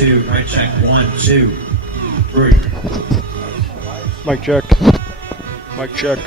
2. Right check. 1, 2, 3. Mic check. Mic check.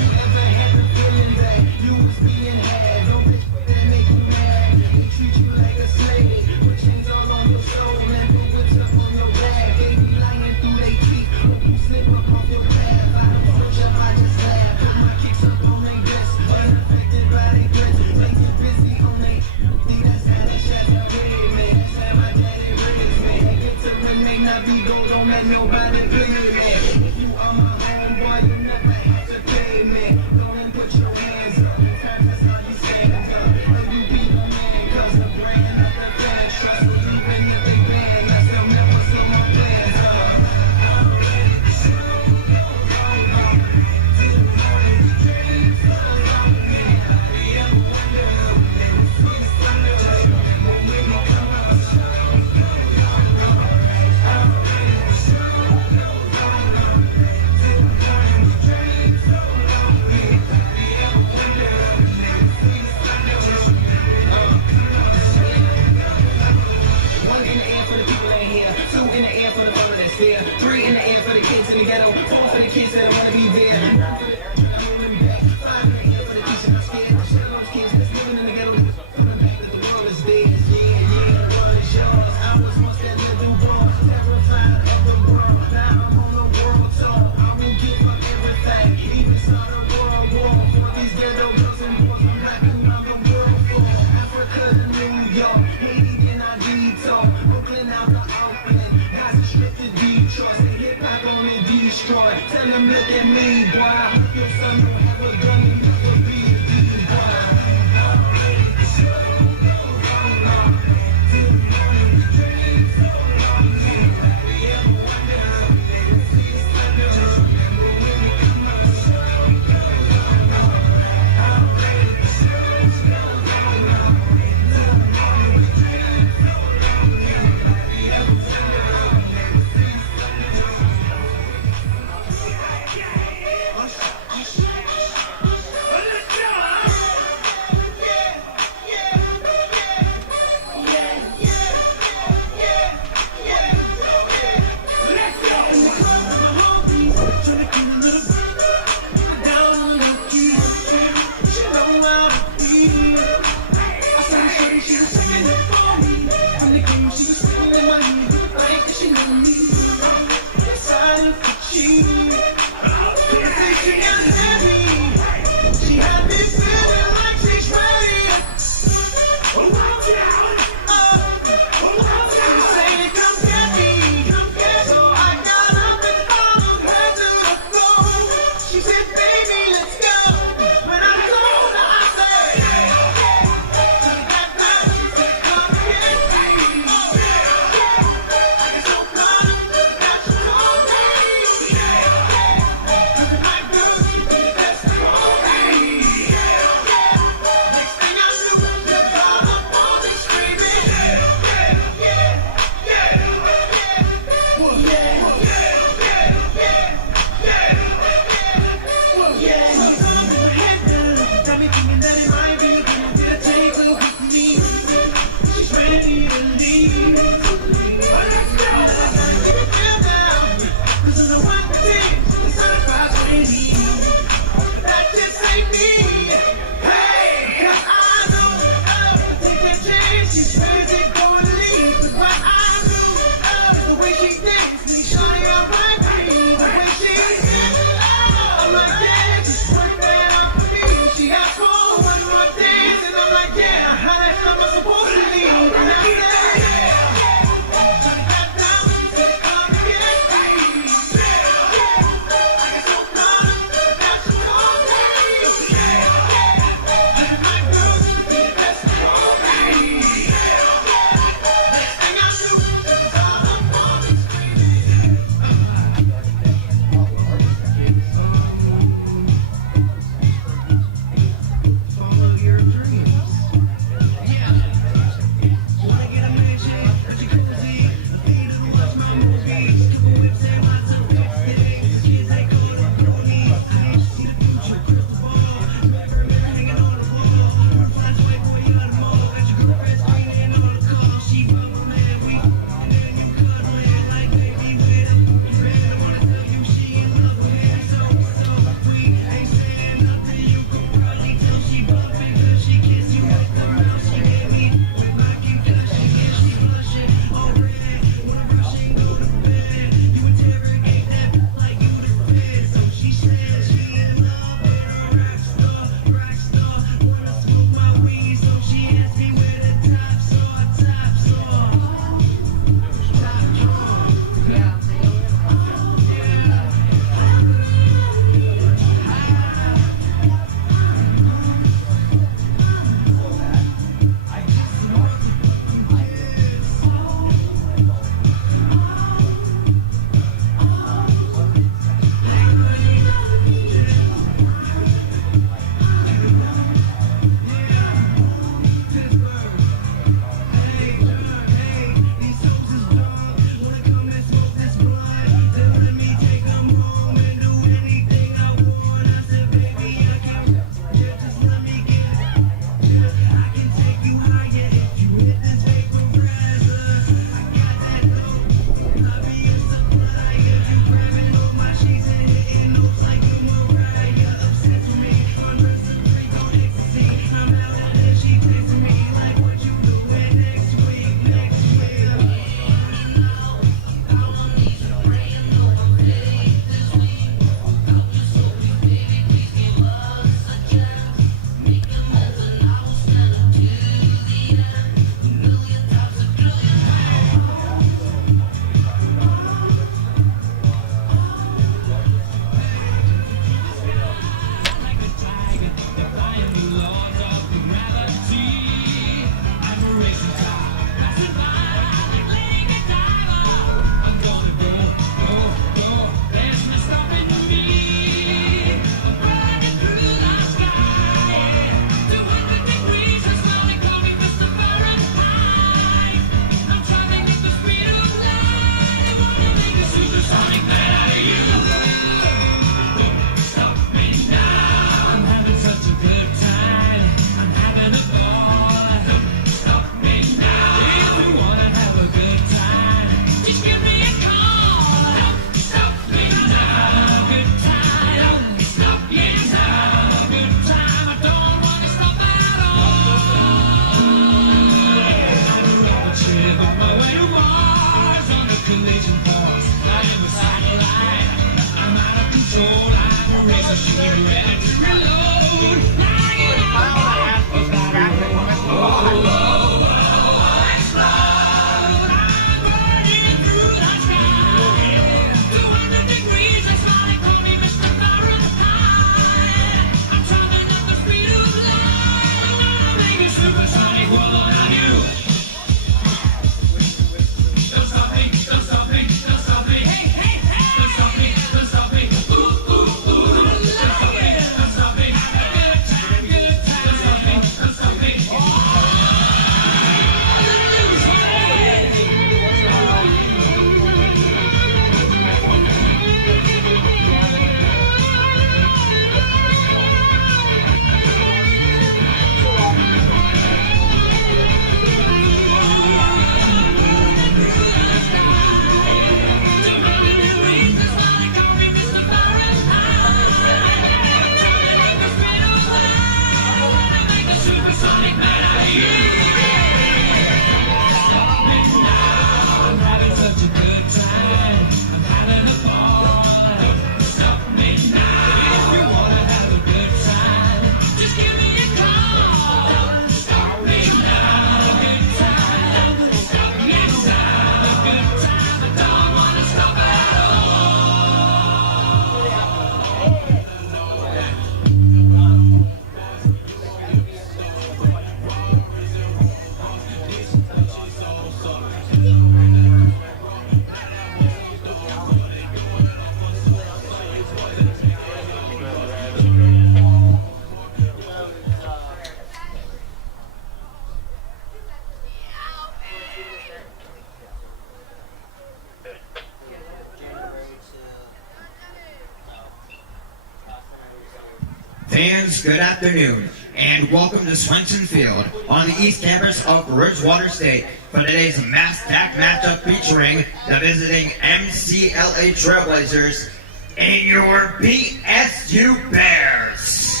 Fans, good afternoon, and welcome to Swenson Field on the East Campus of Bridgewater State for today's MASCAC matchup featuring the visiting MCLA Trailblazers and your BSU Bears.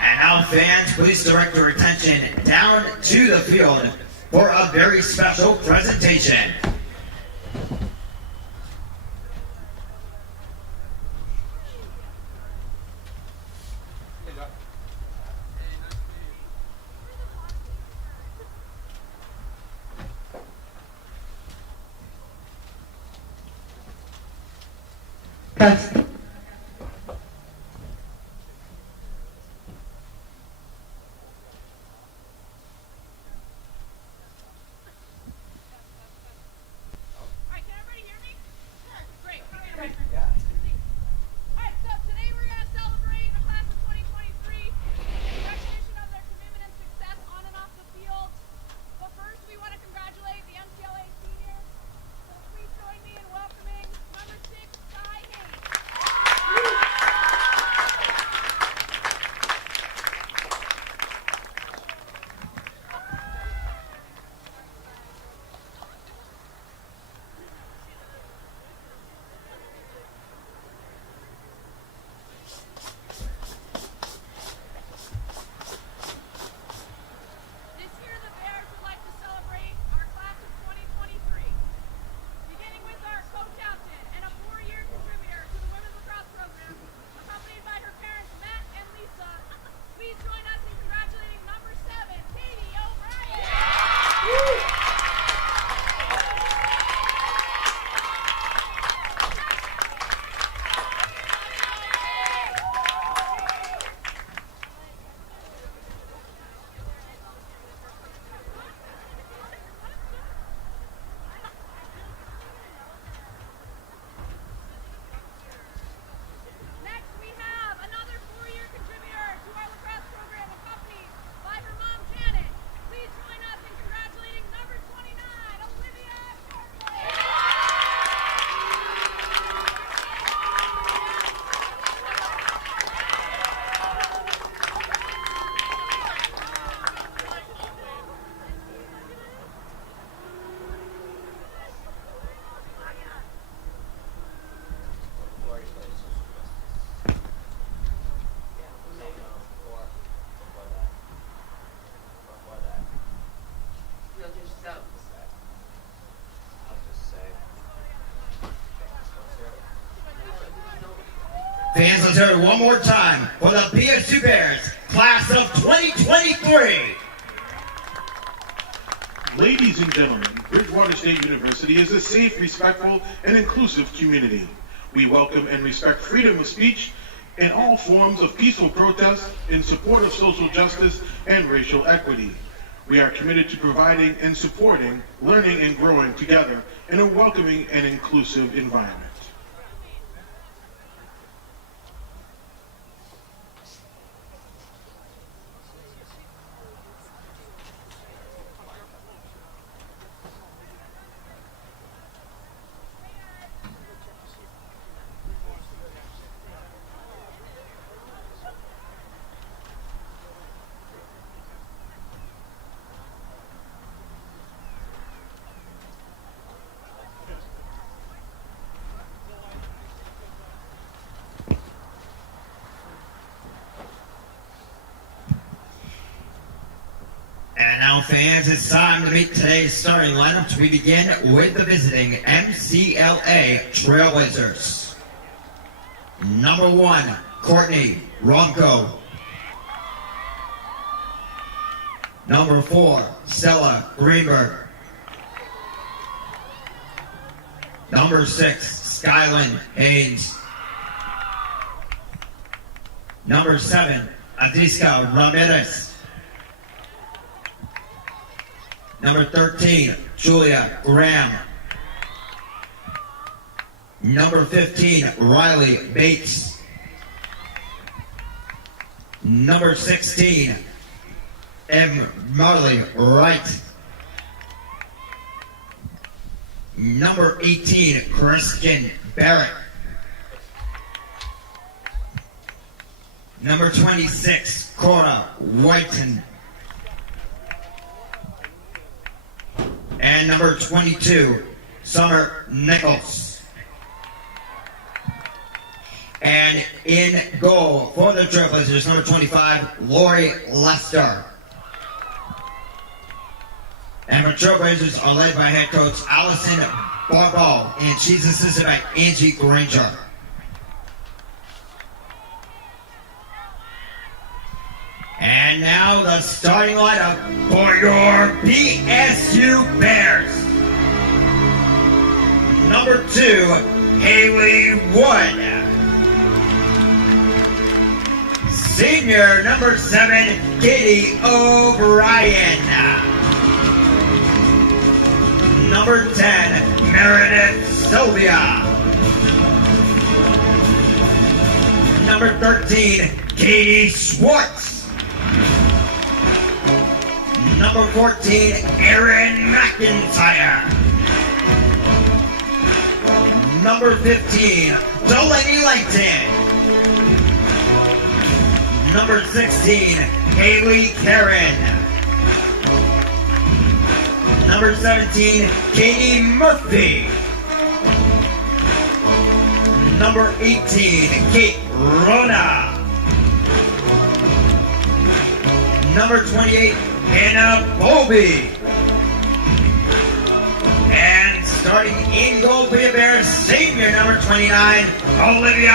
And now, fans, please direct your attention down to the field for a very special presentation. Test. Alright, can everybody hear me? Great. Alright, so today we're going to celebrate the class of 2023 in recognition of their commitment and success on and off the field. But first, we want to congratulate the MCLA seniors. So please join me in welcoming number 6, Sky Hayes. This year, the Bears would like to celebrate our class of 2023, beginning with our co-captain and a 4-year contributor to the women's lacrosse program, accompanied by her parents Matt and Lisa. Please join us in congratulating number 7, Katie O'Brien. Next, we have another 4-year contributor to our lacrosse program, accompanied by her mom, Janet. Please join us in congratulating number 29, Olivia Fans, let's hear it one more time for the BSU Bears, class of 2023. Ladies and gentlemen, Bridgewater State University is a safe, respectful, and inclusive community. We welcome and respect freedom of speech and all forms of peaceful protest in support of social justice and racial equity. We are committed to providing and supporting learning and growing together in a welcoming and inclusive environment. And now, fans, it's time to meet today's starting lineups. We begin with the visiting MCLA Trailblazers. Number 1, Courtney Ronco. Number 4, Stella Greenberg. Number 6, Skyland Haynes. Number 7, Adiska Ramirez. Number 13, Julia Graham. Number 15, Riley Bates. Number 16, Marley Wright. Number 18, Kristen Barrett. Number 26, Cora Whiten. And number 22, Summer Nichols. And in goal for the Trailblazers, number 25, Lori Lester. And the Trailblazers are led by head coach Allison Barbeau, and she's assisted by Angie Granger. And now the starting lineup for your BSU Bears. Number 2, Haley Wood. Senior, number 7, Katie O'Brien. Number 10, Meredith Sylvia. Number 13, Katie Schwartz. Number 14, Erin McIntyre. Number 15, Delaney Langton. Number 16, Haley Karen. Number 17, Katie Murphy. Number 18, Kate Rona. Number 28, Hannah Bowlby. And starting in goal for your Bears, senior number 29, Olivia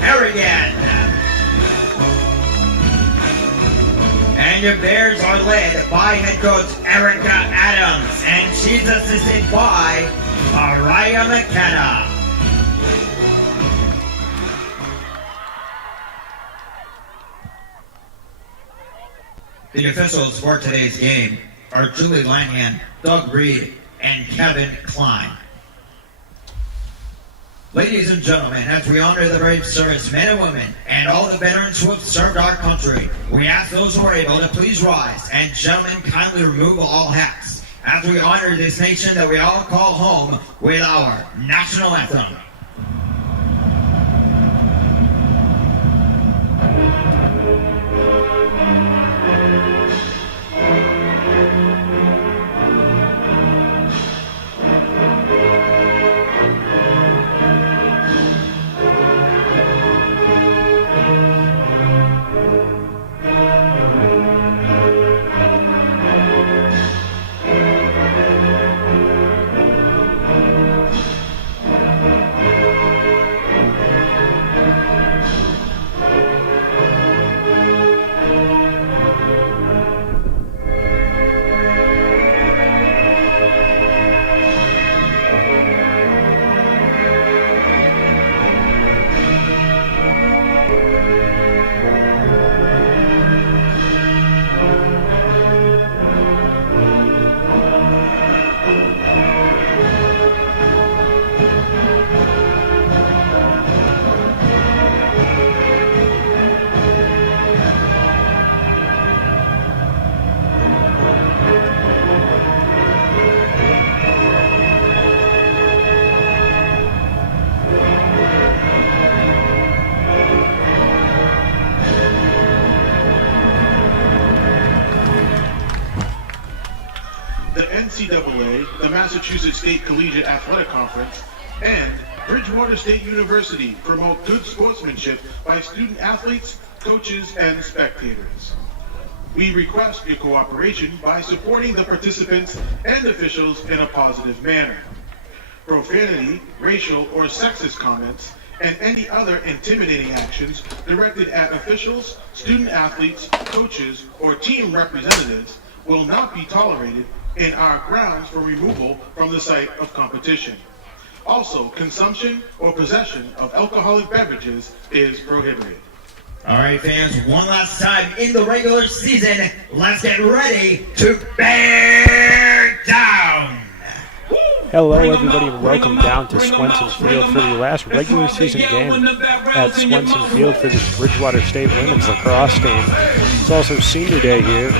Harrigan. And your Bears are led by head coach Erica Adams, and she's assisted by Mariah McKenna. The officials for today's game are Julie Lanhan, Doug Reed, and Kevin Klein. Ladies and gentlemen, as we honor the brave servicemen and women and all the veterans who have served our country, we ask those who are able to please rise, and gentlemen, kindly remove all hats as we honor this nation that we all call home with our national anthem. MCLA, the Massachusetts State Collegiate Athletic Conference, and Bridgewater State University promote good sportsmanship by student athletes, coaches, and spectators. We request your cooperation by supporting the participants and officials in a positive manner. Profanity, racial, or sexist comments, and any other intimidating actions directed at officials, student athletes, coaches, or team representatives will not be tolerated in our grounds for removal from the site of competition. Also, consumption or possession of alcoholic beverages is prohibited. All right, fans, one last time in the regular season, let's get ready to bear down. Hello, everybody, and welcome down to Swenson Field for the last regular season game at Swenson Field for the Bridgewater State Women's Lacrosse team. It's also senior day here,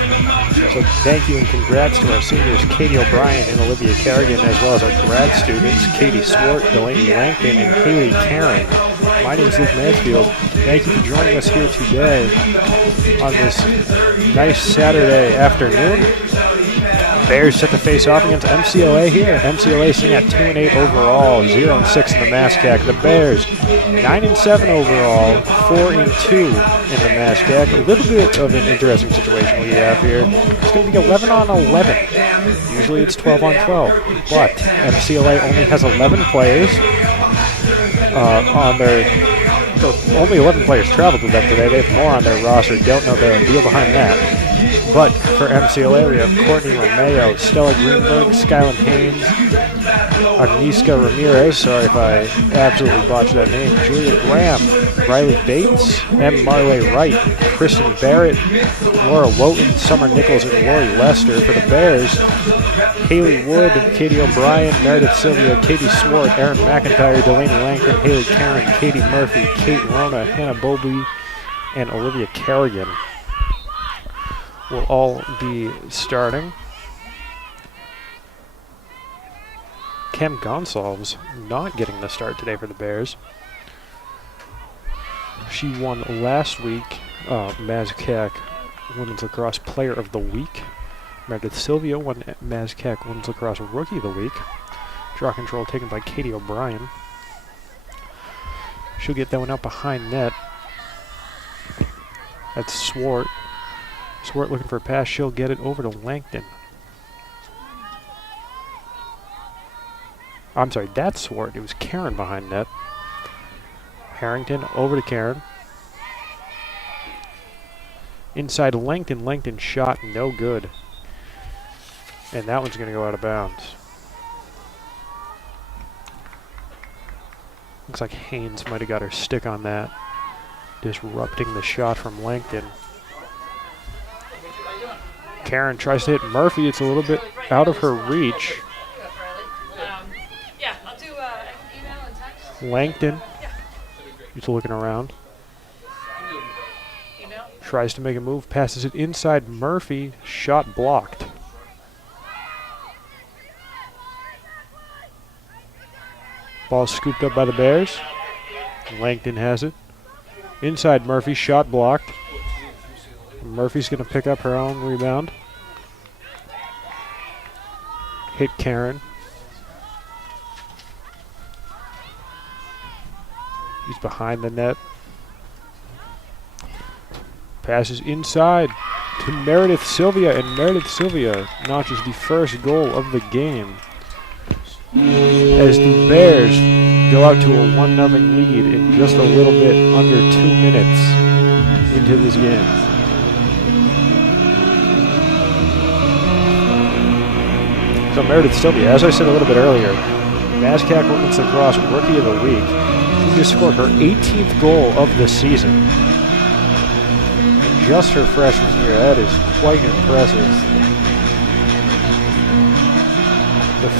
so thank you and congrats to our seniors Katie O'Brien and Olivia Kerrigan, as well as our grad students Katie Swart, Delaney Langton, and Haley Karen. My name is Luke Mansfield, Thank you for joining us here today on this nice Saturday afternoon. Bears set to face off against MCLA here. MCLA sitting at 2-8 overall, 0-6 in the MASCAC. The Bears 9-7 overall, 4-2 in the MASCAC. A little bit of an interesting situation we have here. It's going to be 11-on-11. Usually it's 12-on-12, but MCLA only has 11 players on their. Only 11 players traveled with them today. They have more on their roster. Don't know the deal behind that. But for MCLA, we have Courtney Romeo, Stella Greenberg, Skyland Haynes, Agnieszka Ramirez, sorry if I absolutely botched that name, Julia Graham, Riley Bates, M. Marley Wright, Kristen Barrett, Laura Wotan, Summer Nichols, and Lori Lester. For the Bears, Haley Wood, Katie O'Brien, Meredith Sylvia, Katie Swart, Erin McIntyre, Delaney Langford, Haley Karen, Katie Murphy, Kate Rona, Hannah Bowlby, and Olivia Kerrigan will all be starting. Cam Gonsalves not getting the start today for the Bears. She won last week MASCAC Women's Lacrosse Player of the Week. Meredith Sylvia won MASCAC Women's Lacrosse Rookie of the Week. Draw control taken by Katie O'Brien. She'll get that one out behind net. That's Swart. Swart looking for a pass. She'll get it over to Langton. I'm sorry, that's Swart. It was Karen behind net. Harrington over to Karen. Inside Langton. Langton shot no good. And that one's going to go out of bounds. Looks like Haynes might have got her stick on that. Disrupting the shot from Langton. Karen tries to hit Murphy. It's a little bit out of her reach. Yeah, I'll do email and text. Langton, he's looking around. Email. Tries to make a move, passes it inside Murphy. Shot blocked. Ball scooped up by the Bears. Langton has it. Inside Murphy, shot blocked. Murphy's going to pick up her own rebound. Hit Karen. He's behind the net. Passes inside to Meredith Sylvia, and Meredith Sylvia notches the first goal of the game. As the Bears go out to a 1-0 lead in just a little bit under 2 minutes into this game. So Meredith Sylvia, as I said a little bit earlier, MASCAC Women's Lacrosse Rookie of the Week. She just scored her 18th goal of the season. In just her freshman year. That is quite impressive. The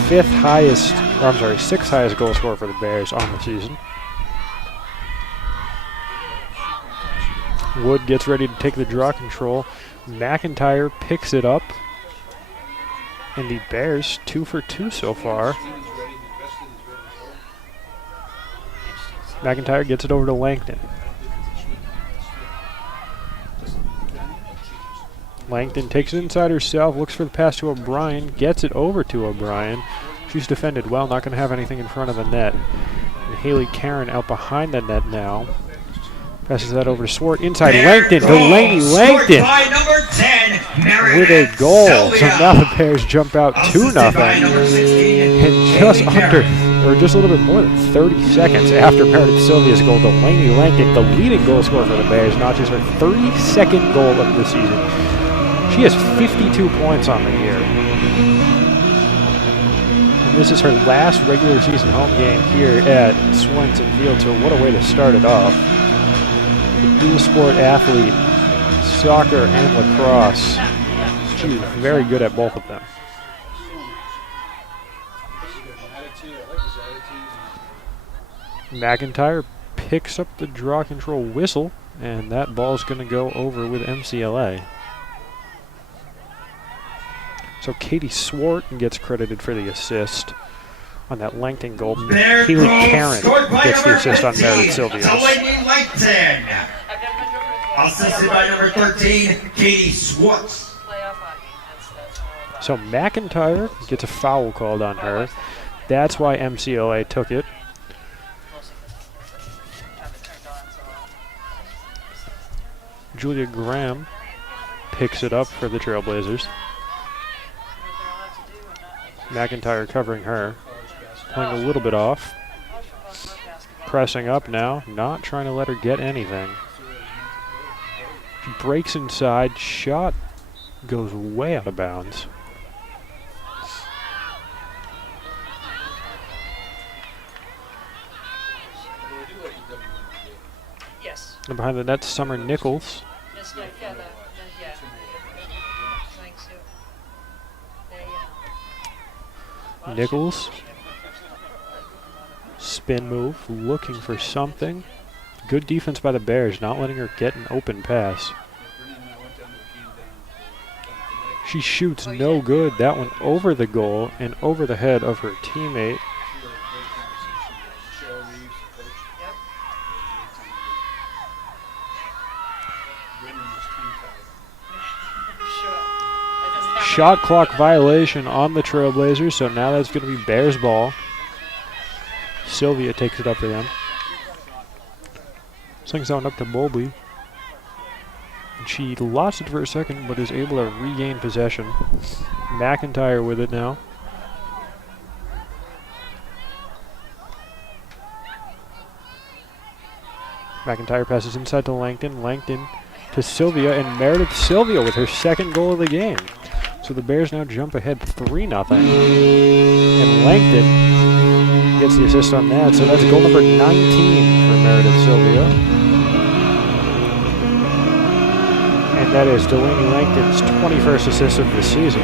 sixth highest goal scorer for the Bears on the season. Wood gets ready to take the draw control. McIntyre picks it up. And the Bears 2 for 2 so far. McIntyre gets it over to Langton. Langton takes it inside herself, looks for the pass to O'Brien, gets it over to O'Brien. She's defended well, not going to have anything in front of the net. And Haley Karen out behind the net now. Passes that over to Swart. Inside Langton. Delaney Langton by number 10, with a goal. Sylvia. So now the Bears jump out 2-0. And just under, or just a little bit more than 30 seconds after Meredith Sylvia's goal, Delaney Langton, the leading goal scorer for the Bears, notches her 32nd goal of the season. She has 52 points on the year. And this is her last regular season home game here at Swenson Field, so what a way to start it off. The dual sport athlete, soccer and lacrosse. She's very good at both of them. McIntyre picks up the draw control whistle, and that ball's going to go over with MCLA. So Katie Swart gets credited for the assist. on that Langton goal. Bear Haley Grove Karen scored by gets the number assist on 15, Meredith Sylvia. Delaney Langton. Assisted by number 13, Katie Swartz. So McIntyre gets a foul called on her. That's why MCLA took it. Julia Graham picks it up for the Trailblazers. McIntyre covering her. Playing a little bit off. Pressing up now. Not trying to let her get anything. She breaks inside. Shot goes way out of bounds. And behind the net, Summer Nichols. Nichols. Spin move, looking for something. Good defense by the Bears, not letting her get an open pass. She shoots no good. That one over the goal and over the head of her teammate. Shot clock violation on the Trailblazers, so now that's going to be Bears ball. Sylvia takes it up for them. Slings that one up to Bowlby. And she lost it for a second, but is able to regain possession. McIntyre with it now. McIntyre passes inside to Langton. Langton to Sylvia, and Meredith Sylvia with her second goal of the game. So the Bears now jump ahead 3-0. And Langton gets the assist on that. So that's goal number 19 for Meredith Sylvia. And that is Delaney Langton's 21st assist of the season.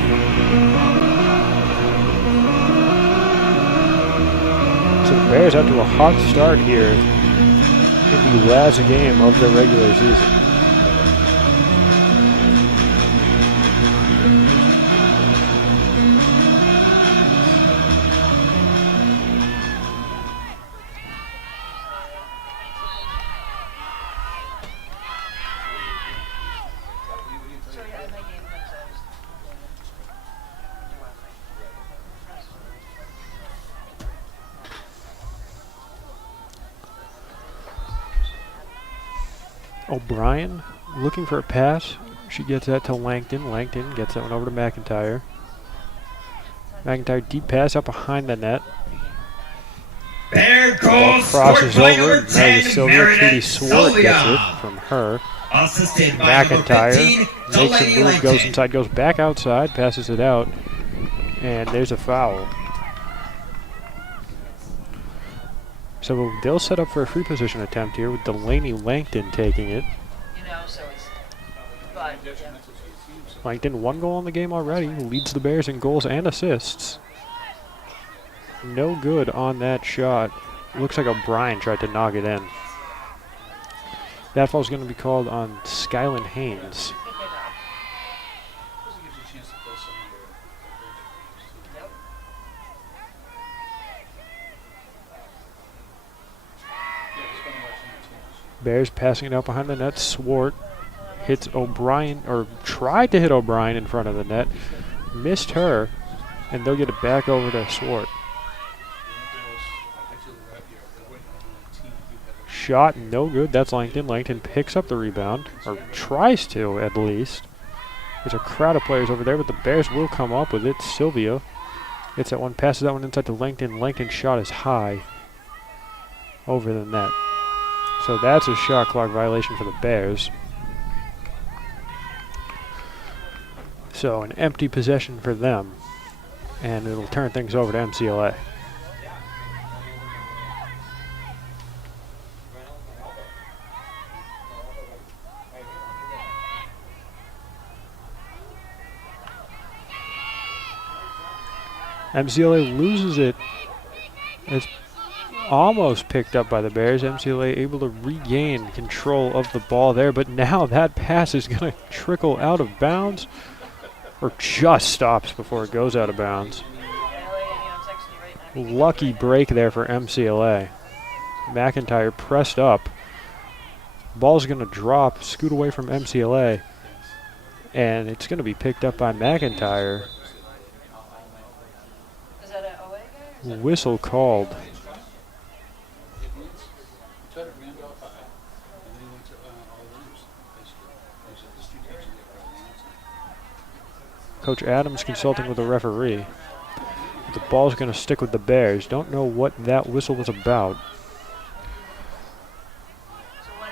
So the Bears out to a hot start here in the last game of the regular season. O'Brien looking for a pass. She gets that to Langton. Langton gets that one over to McIntyre. McIntyre deep pass up behind the net. Bear goal crosses scored by over. number 10, Sylvia. Meredith Katie Swart Sylvia. gets it from her. Assisted by number McIntyre 15, makes a Delaney move, Langton. goes inside, goes back outside, passes it out, and there's a foul. So they'll set up for a free position attempt here with Delaney Langton taking it. Langton, one goal in the game already, leads the Bears in goals and assists. No good on that shot. Looks like O'Brien tried to knock it in. That foul's going to be called on Skyland Haynes. Bears passing it out behind the net. Swart hits O'Brien, or tried to hit O'Brien in front of the net. Missed her, and they'll get it back over to Swart. Shot, no good. That's Langton. Langton picks up the rebound, or tries to at least. There's a crowd of players over there, but the Bears will come up with it. Sylvia gets that one, passes that one inside to Langton. Langton's shot is high over the net. So that's a shot clock violation for the Bears. So an empty possession for them, and it'll turn things over to MCLA. MCLA loses it. It's almost picked up by the Bears. MCLA able to regain control of the ball there, but now that pass is going to trickle out of bounds, or just stops before it goes out of bounds. Lucky break there for MCLA. McIntyre pressed up. Ball's going to drop, scoot away from MCLA, and it's going to be picked up by McIntyre. Is that an OA guy? Whistle called. Coach Adams consulting with the referee. The ball's going to stick with the Bears. Don't know what that whistle was about.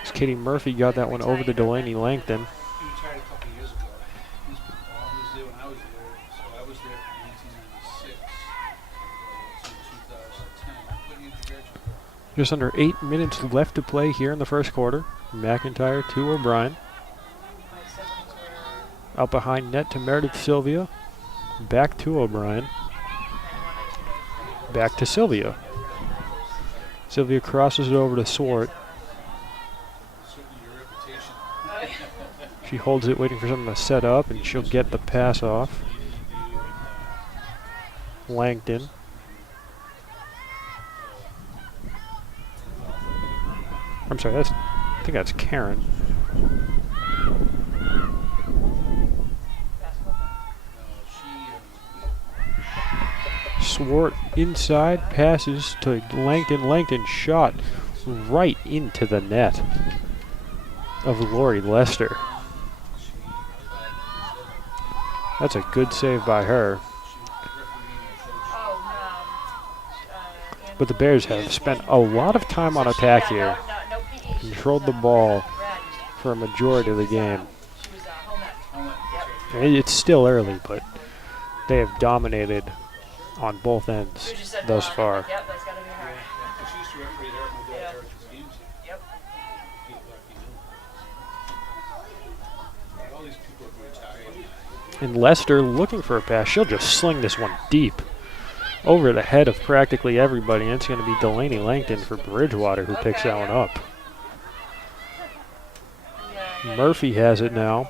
As Katie Murphy got that one over to Delaney Langton. He retired a couple years ago. He was there when I was there, so I was there from 1996 to 2010. Just under 8 minutes left to play here in the first quarter. McIntyre to O'Brien. Out behind net to Meredith Sylvia. Back to O'Brien. Back to Sylvia. Sylvia crosses it over to Swart. She holds it waiting for someone to set up, and she'll get the pass off. Langton. I'm sorry, I think that's Karen. Swart inside, passes to Langton. Langton shot right into the net of Lori Lester. That's a good save by her. But the Bears have spent a lot of time on attack here. Controlled the ball for a majority of the game. It's still early, but they have dominated on both ends thus far. She used to referee there when we did Eric's games. All these people are retired. And Lester looking for a pass. She'll just sling this one deep over the head of practically everybody. And it's going to be Delaney Langton for Bridgewater who picks that one up. Murphy has it now.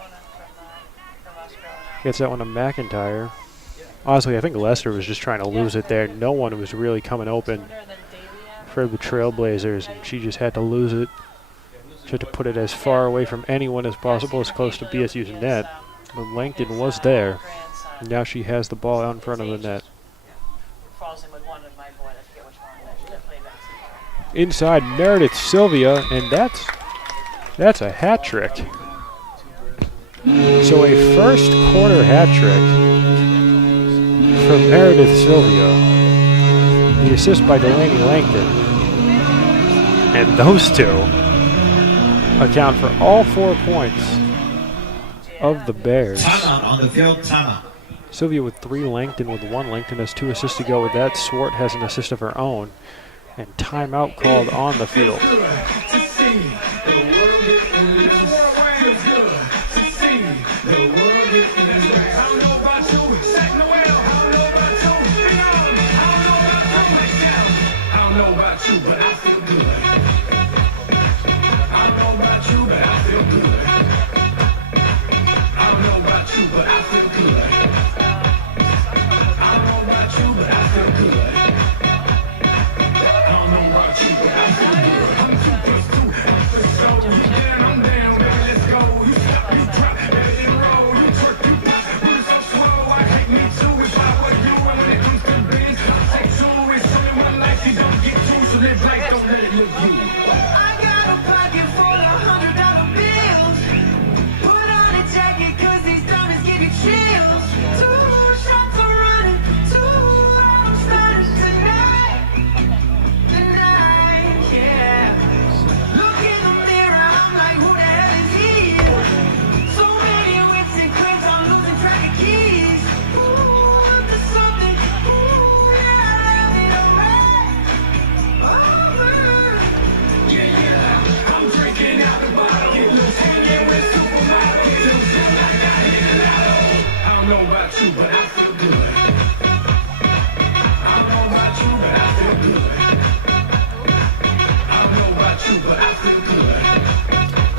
Gets that one to McIntyre. Honestly, I think Lester was just trying to lose it there. No one was really coming open for the Trailblazers, and she just had to lose it. She had to put it as far away from anyone as possible, as close to BSU's net. But Langton was there. Now she has the ball out in front of the net. Inside, Meredith Sylvia, and that's a hat trick. So a first quarter hat trick from Meredith Sylvia. The assist by Delaney Langton. And those two account for all 4 points of the Bears. Timeout on the field, timeout. Sylvia with 3, Langton with 1. Langton has 2 assists to go with that. Swart has an assist of her own. And timeout called on the field.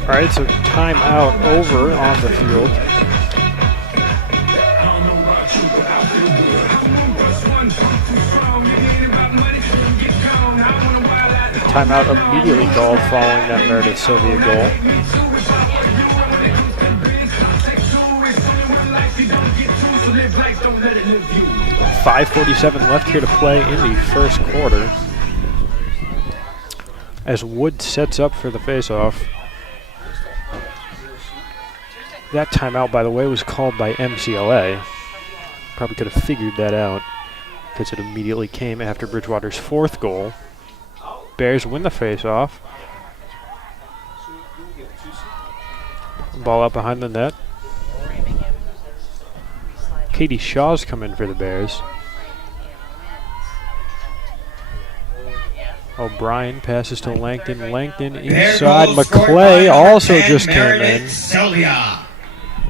All right, so timeout over on the field. Timeout immediately called following that Meredith Sylvia goal. 5:47 left here to play in the first quarter. As Wood sets up for the faceoff. That timeout, by the way, was called by MCLA. Probably could have figured that out because it immediately came after Bridgewater's fourth goal. Bears win the faceoff. Ball out behind the net. Katie Shaw's come in for the Bears. O'Brien passes to Langton. Langton inside. McClay also just came in. Sylvia.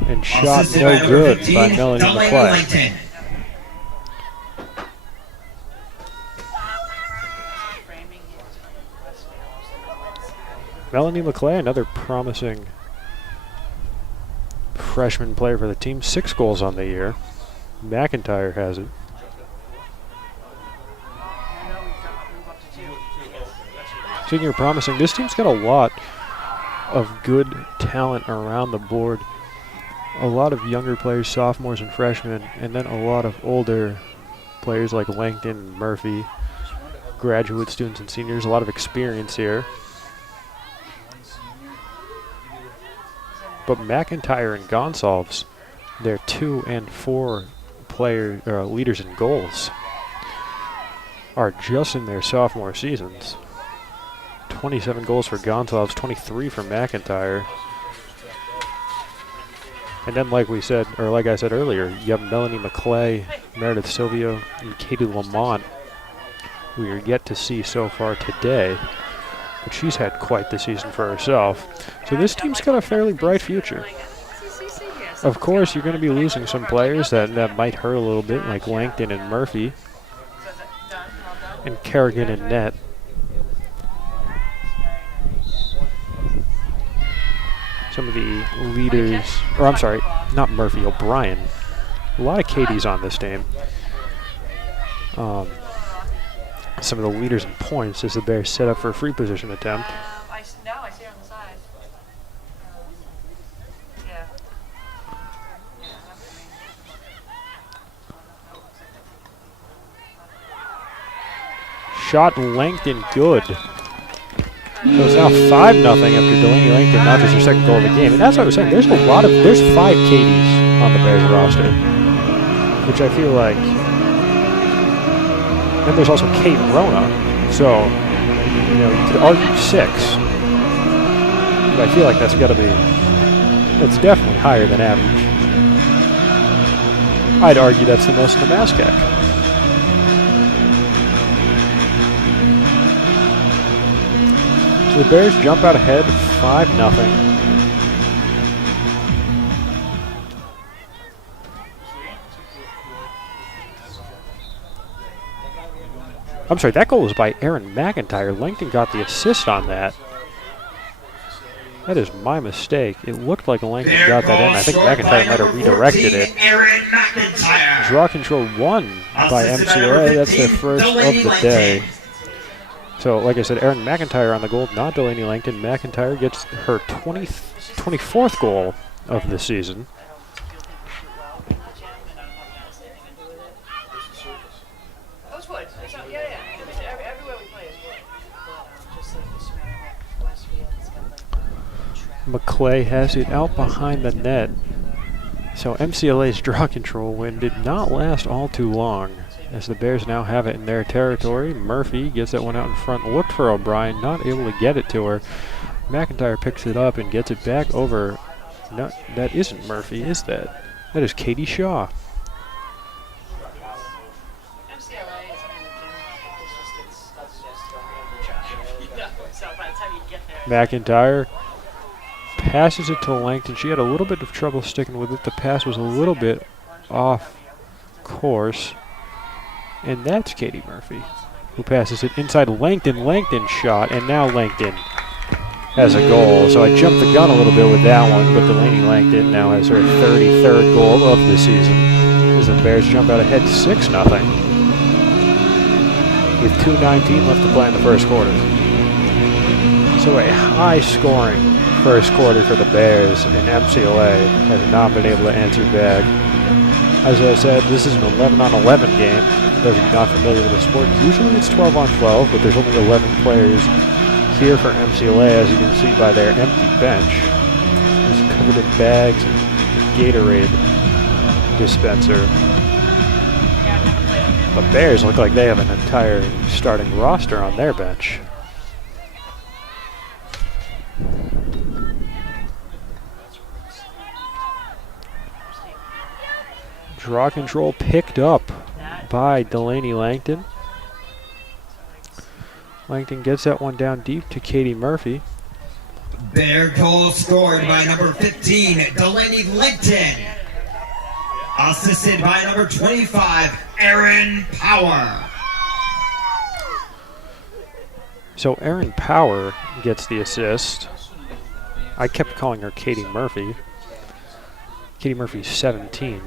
And shot Assisted no by good number 15, by Melanie Delaney McClay. Langton. Melanie McClay, another promising freshman player for the team. 6 goals on the year. McIntyre has it. Speaking of promising, this team's got a lot of good talent around the board. A lot of younger players, sophomores and freshmen, and then a lot of older players like Langton and Murphy, graduate students and seniors. A lot of experience here. But McIntyre and Gonsalves, they're 2 and 4 leaders in goals, are just in their sophomore seasons. 27 goals for Gonsalves, 23 for McIntyre. And then, like I said earlier, you have Melanie McClay, Meredith Sylvia, and Katie Lamont, who you're yet to see so far today. But she's had quite the season for herself. So this team's got a fairly bright future. Of course, you're going to be losing some players that might hurt a little bit, like Langton and Murphy, and Kerrigan and net. Some of the leaders, or I'm sorry, not Murphy, O'Brien. A lot of Katie's on this team. Some of the leaders in points as the Bears set up for a free position attempt. I see her on the side. Yeah. Shot Langton good. So it's now 5-0 after Delaney Langton notches her second goal of the game. And that's what I was saying, there's 5 Katies on the Bears roster, which I feel like. Then there's also Kate Rona. So, you could argue 6. But I feel like that's definitely higher than average. I'd argue that's the most in the MASCAC. So the Bears jump out ahead 5-0. I'm sorry, that goal was by Erin McIntyre. Langton got the assist on that. That is my mistake. It looked like Langton got that in. I think McIntyre might have redirected it. Draw control 1 by MCLA. That's their first of the day. So, like I said, Erin McIntyre on the goal, not Delaney Langton. McIntyre gets her 24th goal of the season. McClay has it out behind the net. So MCLA's draw control win did not last all too long, as the Bears now have it in their territory. Murphy gets that one out in front, looked for O'Brien, not able to get it to her. McIntyre picks it up and gets it back over. No, that isn't Murphy, is that? That is Katie Shaw. McIntyre passes it to Langton. She had a little bit of trouble sticking with it. The pass was a little bit off course. And that's Katie Murphy, who passes it inside Langton. Langton shot, and now Langton has a goal. So I jumped the gun a little bit with that one, but Delaney Langton now has her 33rd goal of the season as the Bears jump out ahead 6-0 with 2:19 left to play in the first quarter. So a high-scoring first quarter for the Bears, and MCLA has not been able to answer back. As I said, this is an 11-on-11 game. For those of you not familiar with the sport, usually it's 12-on-12, but there's only 11 players here for MCLA, as you can see by their empty bench. It's covered in bags and Gatorade dispenser. The Bears look like they have an entire starting roster on their bench. Draw control picked up by Delaney Langton. Langton gets that one down deep to Katie Murphy. Bear goal scored by number 15, Delaney Langton. Assisted by number 25, Erin Power. So Erin Power gets the assist. I kept calling her Katie Murphy. Katie Murphy's 17.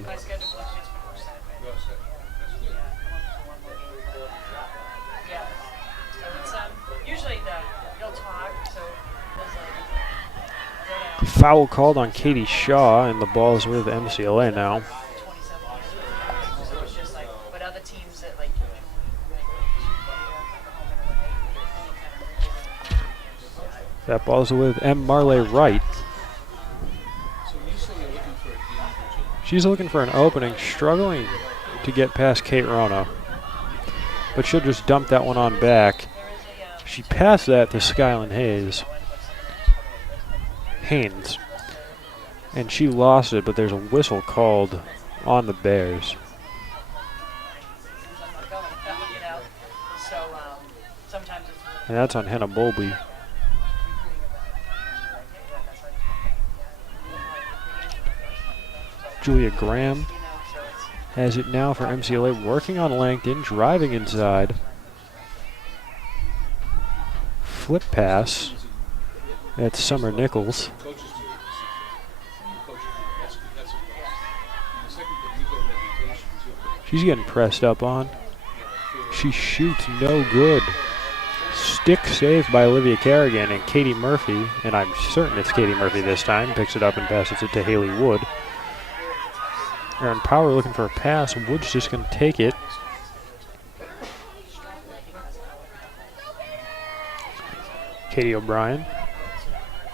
Foul called on Katie Shaw, and the ball's with MCLA now. That ball's with M. Marley Wright. She's looking for an opening, struggling to get past Kate Rona. But she'll just dump that one on back. She passed that to Skyland Haynes. And she lost it, but there's a whistle called on the Bears. And that's on Hannah Bowlby. Julia Graham has it now for MCLA, working on Langton, driving inside. Flip pass. That's Summer Nichols. She's getting pressed up on. She shoots no good. Stick saved by Olivia Kerrigan, and Katie Murphy, and I'm certain it's Katie Murphy this time, picks it up and passes it to Haley Wood. Erin Power looking for a pass. Wood's just going to take it. Katie O'Brien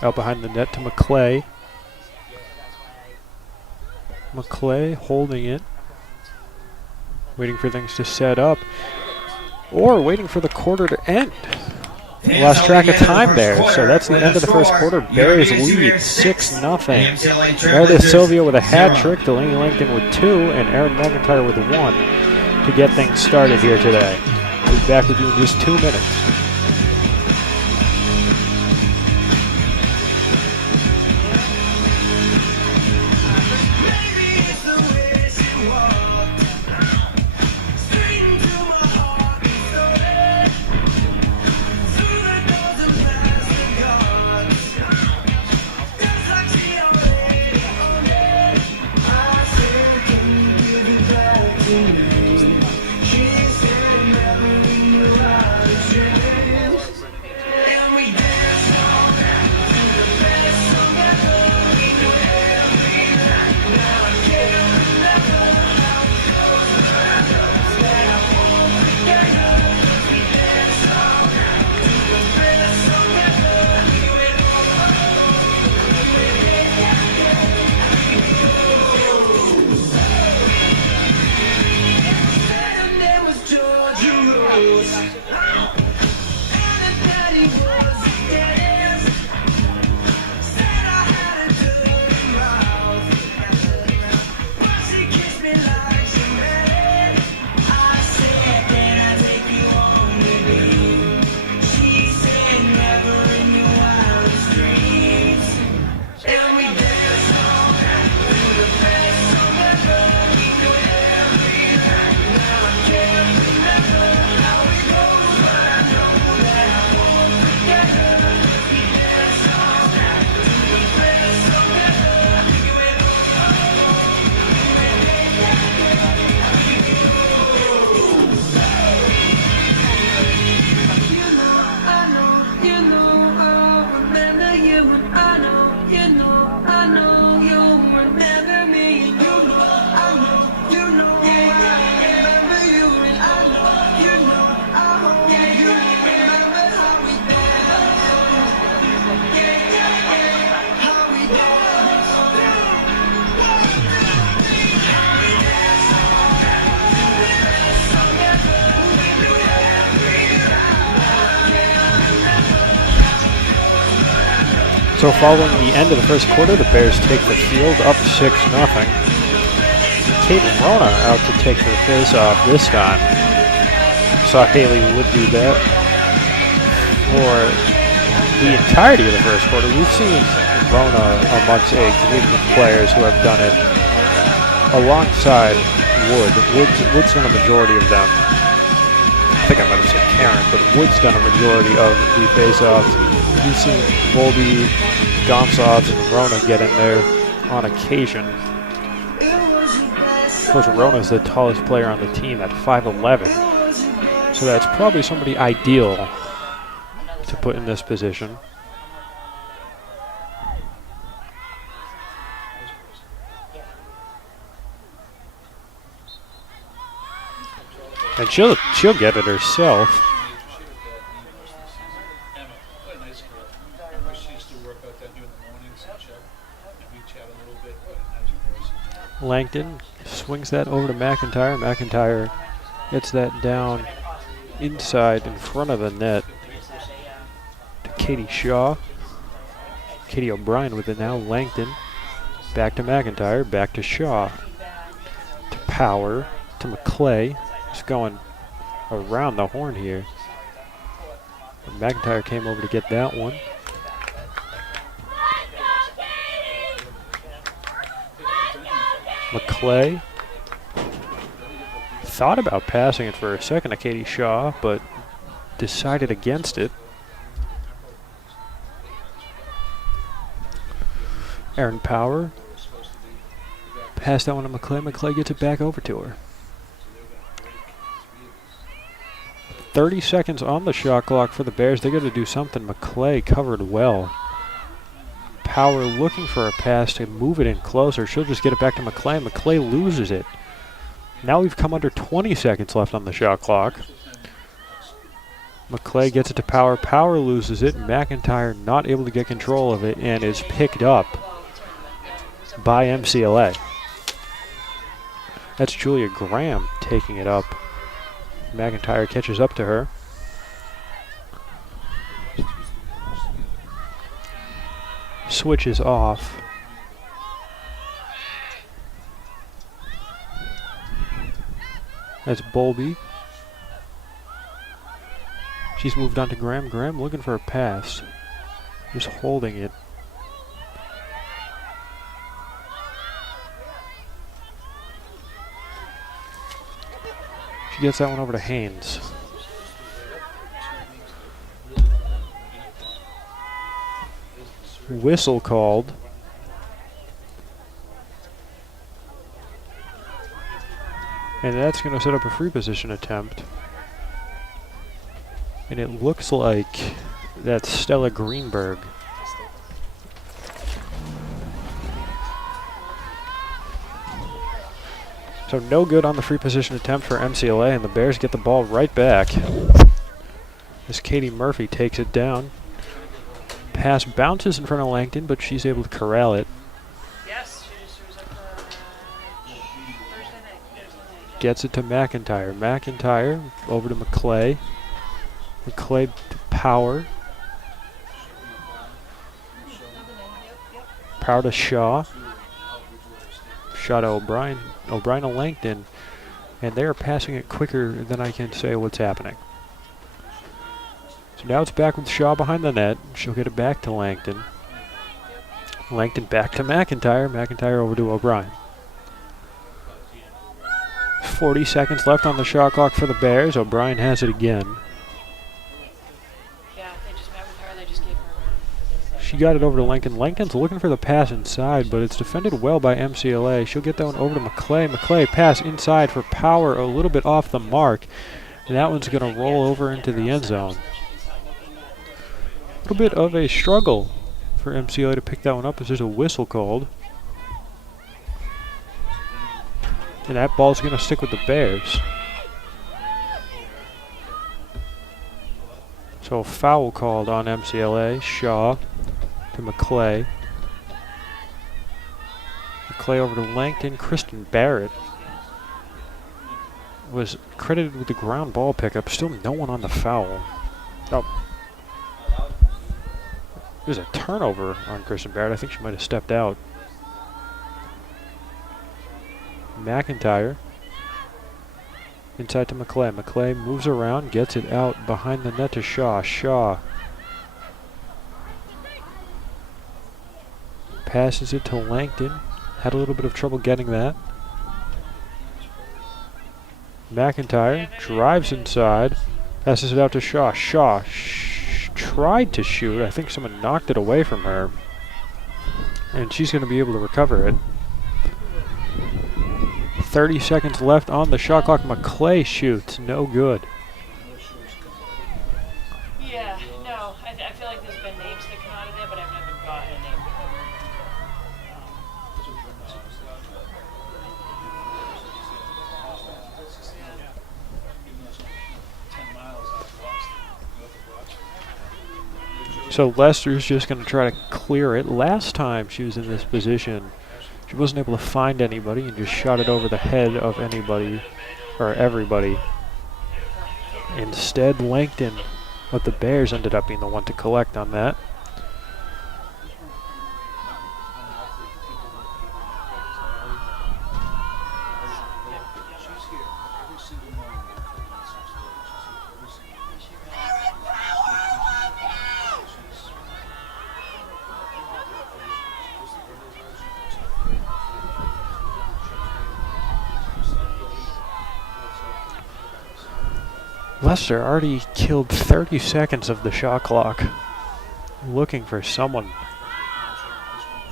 out behind the net to McClay. McClay holding it. Waiting for things to set up. Or waiting for the quarter to end. Lost track of time there, so that's the end of the first quarter. Bears lead 6-0. Meredith Sylvia with a hat trick, Delaney Langton with 2, and Erin McIntyre with 1 to get things started here today. We'll be back with you in just 2 minutes. She's sitting there in your eyes, So following the end of the first quarter, the Bears take the field up 6-0. Kate Rona out to take the face-off this time. Saw Haley Wood do that for the entirety of the first quarter. We've seen Rona amongst a group of players who have done it alongside Wood. Wood's done a majority of them. I think I might have said Karen, but Wood's done a majority of the face-offs. We've seen Volby, Gonsalves, and Rona get in there on occasion. Of course, Rona's the tallest player on the team at 5'11", so that's probably somebody ideal to put in this position. And she'll get it herself. Langton swings that over to McIntyre. McIntyre gets that down inside in front of the net to Katie Shaw. Katie O'Brien with it now. Langton back to McIntyre, back to Shaw. To Power, to McClay. Just going around the horn here. And McIntyre came over to get that one. McClay thought about passing it for a second to Katie Shaw, but decided against it. Erin Power passed that one to McClay. McClay gets it back over to her. 30 seconds on the shot clock for the Bears. They got to do something. McClay covered well. Power looking for a pass to move it in closer. She'll just get it back to McClay. McClay loses it. Now we've come under 20 seconds left on the shot clock. McClay gets it to Power. Power loses it. McIntyre not able to get control of it and is picked up by MCLA. That's Julia Graham taking it up. McIntyre catches up to her. Switches off. That's Bolby. She's moved on to Graham. Graham looking for a pass. Just holding it. She gets that one over to Haynes. Whistle called. And that's going to set up a free position attempt. And it looks like that's Stella Greenberg. So no good on the free position attempt for MCLA, and the Bears get the ball right back. As Katie Murphy takes it down. Pass bounces in front of Langton, but she's able to corral it. Gets it to McIntyre. McIntyre over to McClay. McClay to Power. Power to Shaw. Shaw to O'Brien. O'Brien to Langton. And they are passing it quicker than I can say what's happening. So now it's back with Shaw behind the net. She'll get it back to Langton. Langton back to McIntyre. McIntyre over to O'Brien. 40 seconds left on the shot clock for the Bears. O'Brien has it again. She got it over to Langton. Langton's looking for the pass inside, but it's defended well by MCLA. She'll get that one over to McClay. McClay pass inside for Power, a little bit off the mark. And that one's going to roll over into the end zone. A little bit of a struggle for MCLA to pick that one up as there's a whistle called. And that ball's going to stick with the Bears. So a foul called on MCLA. Shaw to McClay. McClay over to Langton. Kristen Barrett was credited with the ground ball pickup. Still no one on the foul. Oh. There's a turnover on Kristen Barrett. I think she might have stepped out. McIntyre. Inside to McClay. McClay moves around, gets it out behind the net to Shaw. Shaw passes it to Langton. Had a little bit of trouble getting that. McIntyre drives inside. Passes it out to Shaw. Shaw tried to shoot. I think someone knocked it away from her. And she's going to be able to recover it. 30 seconds left on the shot clock. McClay shoots. No good. Yeah, no. I feel like there's been names that come out of there, but I've never gotten a name. So Lester's just going to try to clear it. Last time she was in this position, she wasn't able to find anybody and just shot it over the head of anybody or everybody. Instead, Langton of the Bears ended up being the one to collect on that. Lester already killed 30 seconds of the shot clock. Looking for someone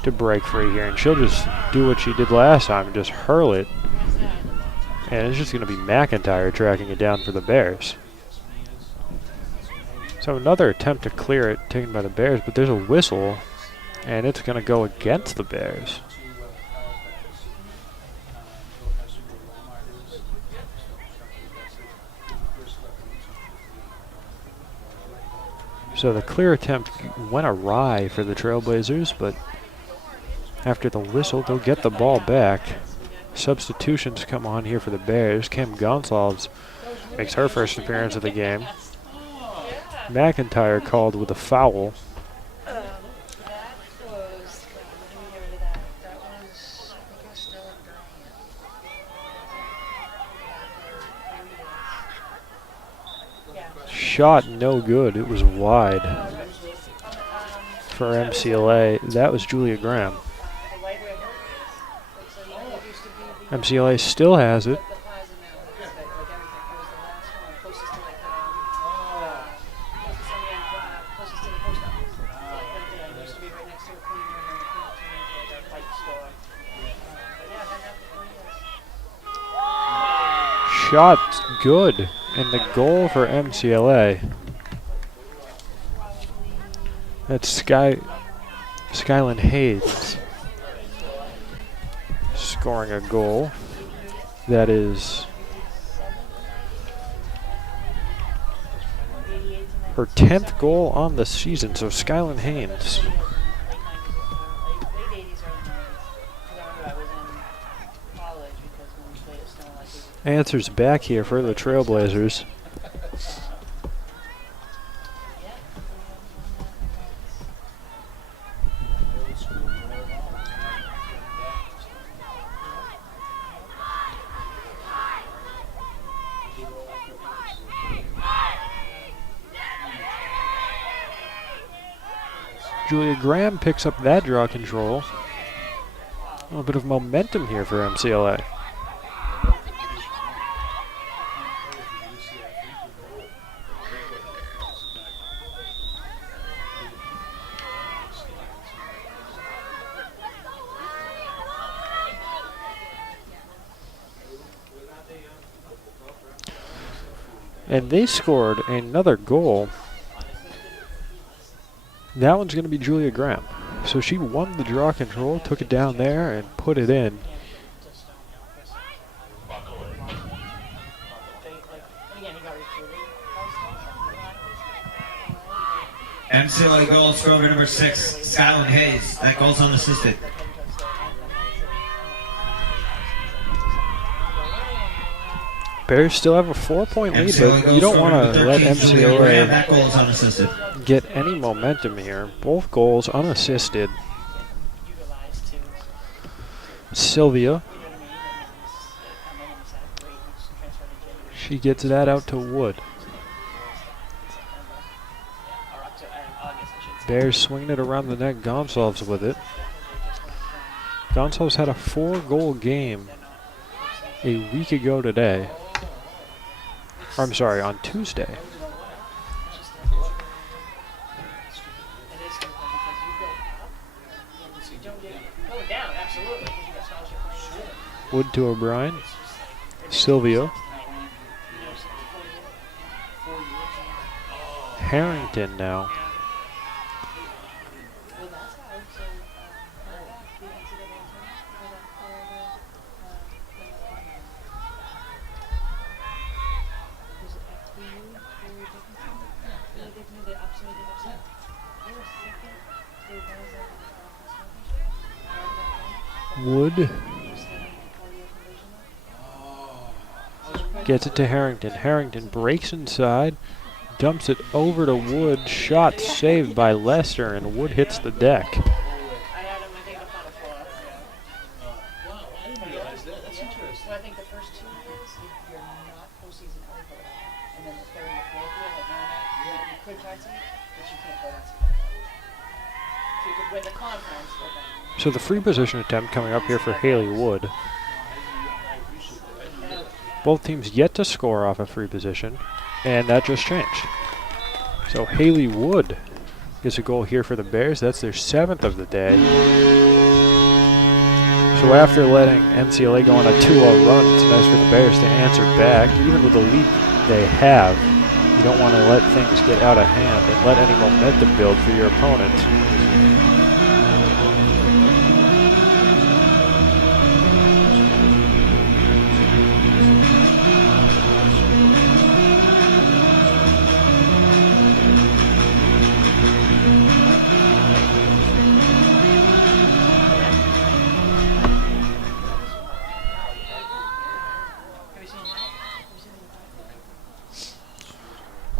to break free here, and she'll just do what she did last time and just hurl it. And it's just going to be McIntyre tracking it down for the Bears. So another attempt to clear it taken by the Bears, but there's a whistle, and it's going to go against the Bears. So the clear attempt went awry for the Trailblazers, but after the whistle, they'll get the ball back. Substitutions come on here for the Bears. Kim Gonsalves makes her first appearance of the game. McIntyre called with a foul. Shot no good. It was wide for MCLA. That was Julia Graham. MCLA still has it. Shot good. And the goal for MCLA. That's Skyland Hayes scoring a goal. That is her 10th goal on the season. So Skyland Hayes. Answers back here for the Trailblazers. Julia Graham picks up that draw control. A little bit of momentum here for MCLA. And they scored another goal. That one's going to be Julia Graham. So she won the draw control, took it down there, and put it in. MCLA goal scorer number 6, Skyland Hayes. That goal's unassisted. Bears still have a 4-point lead, MCLA but you don't goes want forward to with let 13 to the Graham. MCLA That goal is unassisted. get any momentum here. Both goals unassisted. Utilized to, Sylvia, you know what I mean? And he's come in and he's had great, he's transferred to January. she gets that out to Wood. Or August, I should say. Bears swinging it around the net. Gonsalves with it. Gonsalves had a 4-goal game a week ago today. Or, I'm sorry, on Tuesday. It is because you go up, you don't get going down, absolutely, because you got scholarship players. Wood to O'Brien. Sylvia. Harrington now. Wood gets it to Harrington. Harrington breaks inside, dumps it over to Wood. Shot saved by Lester, and Wood hits the deck. I had him, I think, up on the floor. Wow, I didn't realize that. That's interesting. So I think the first 2 years, you're not postseason eligible at all. And then the third and the fourth year, like, you could try to, but you can't go that season. So you could win the conference, but then. So the free position attempt coming up here for Haley Wood. Both teams yet to score off a free position, and that just changed. So Haley Wood gets a goal here for the Bears. That's their 7th of the day. So after letting MCLA go on a 2-0 run, it's nice for the Bears to answer back. Even with the lead they have, you don't want to let things get out of hand and let any momentum build for your opponents.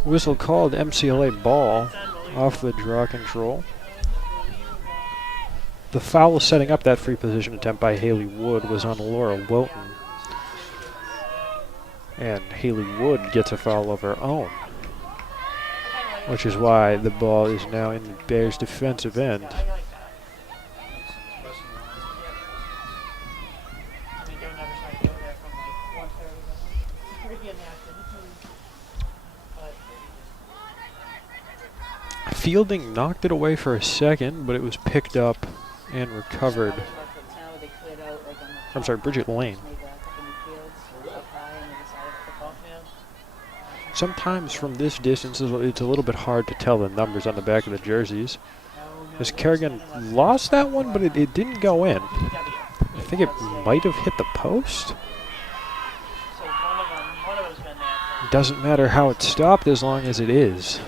Whistle called MCLA ball off the draw control. The foul setting up that free position attempt by Haley Wood was on Laura Wilton. And Haley Wood gets a foul of her own, which is why the ball is now in the Bears' defensive end. Fielding knocked it away for a second, but it was picked up and recovered. I'm sorry, Bridget Lane. Sometimes from this distance, it's a little bit hard to tell the numbers on the back of the jerseys. As Kerrigan lost that one, but it didn't go in. I think it might have hit the post. Doesn't matter how it stopped as long as it is.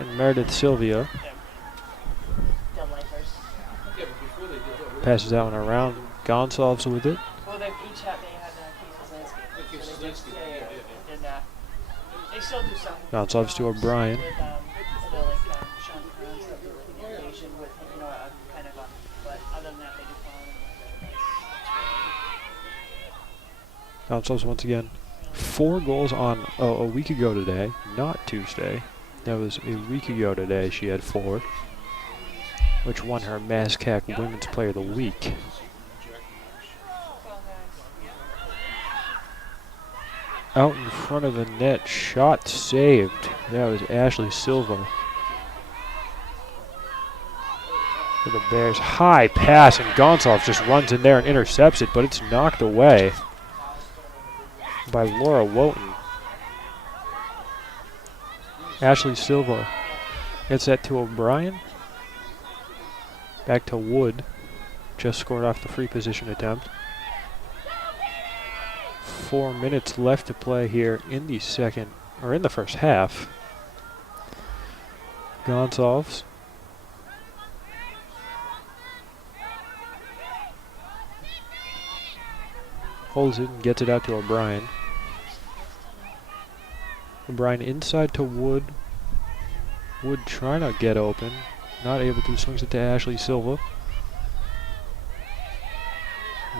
And Meredith Sylvia passes that one around. Gonsalves with it. Well, they each had Casey Zelinsky. They still do something. Gonsalves to O'Brien. With, Sean Crowns, communication with, kind of but other than that, they do follow. Gonsalves once again. 4 goals on a week ago today, not Tuesday. That was a week ago today. She had 4, which won her MASCAC Women's Player of the Week. Out in front of the net, shot saved. That was Ashley Silva for the Bears. High pass, and Gonsalves just runs in there and intercepts it, but it's knocked away by Laura Wotan. Ashley Silva gets that to O'Brien. Back to Wood. Just scored off the free position attempt. 4 minutes left to play here in the first half. Gonsalves. Holds it and gets it out to O'Brien. O'Brien inside to Wood. Wood trying to get open. Not able to. Swings it to Ashley Silva.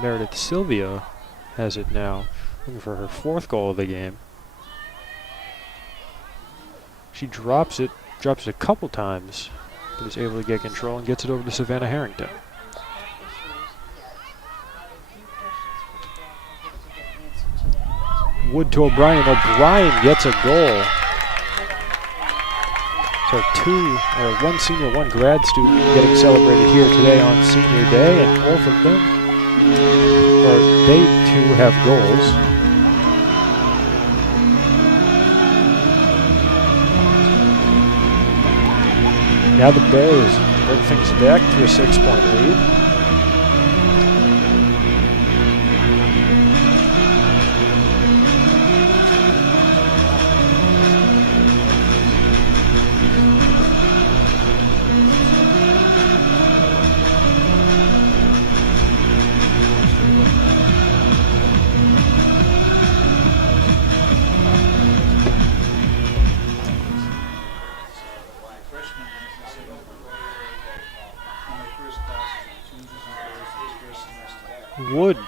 Meredith Sylvia has it now. Looking for her 4th goal of the game. She drops it a couple times, but is able to get control and gets it over to Savannah Harrington. Wood to O'Brien. O'Brien gets a goal. So one senior, one grad student getting celebrated here today on Senior Day, and both of them, or they too, have goals. Now the Bears bring things back to a 6-point lead. Wood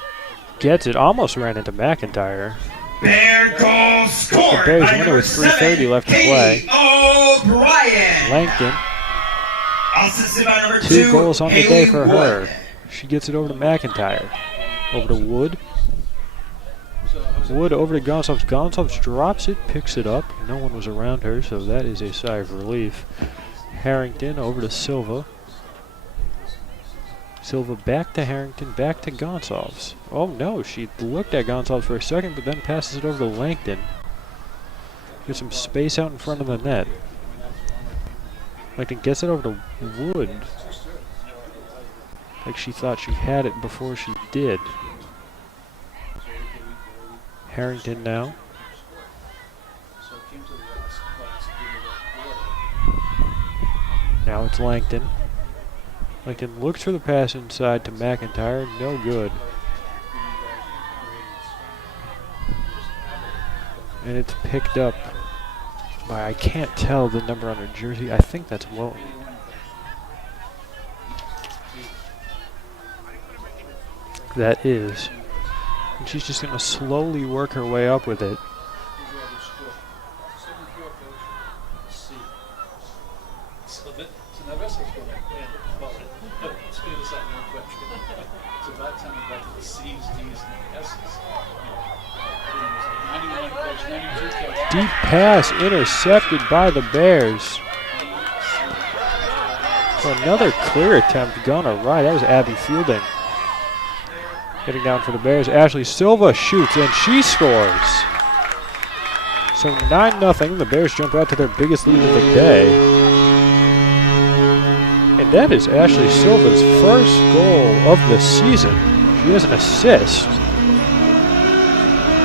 gets it, almost ran into McIntyre. Bear goal scored. The Bears by win it with number 3:30 left to Katie play. O'Brien. Langton, Assisted by number 2 goals on the day Haley for Wood. her. She gets it over to McIntyre. Over to Wood. Wood over to Gonsalves. Gonsalves drops it, picks it up. No one was around her, so that is a sigh of relief. Harrington over to Silva. Silva back to Harrington, back to Gonsalves. Oh no, she looked at Gonsalves for a second, but then passes it over to Langton. Get some space out in front of the net. Langton gets it over to Wood. Like she thought she had it before she did. Harrington now. Now it's Langton. Langton looks for the pass inside to McIntyre. No good. And it's picked up by, I can't tell the number on her jersey. I think that's Wilton. That is. And she's just going to slowly work her way up with it. Deep pass intercepted by the Bears. So another clear attempt gone awry. That was Abby Fielding. Getting down for the Bears. Ashley Silva shoots and she scores. So 9-0. The Bears jump out to their biggest lead of the day. And that is Ashley Silva's first goal of the season. She has an assist.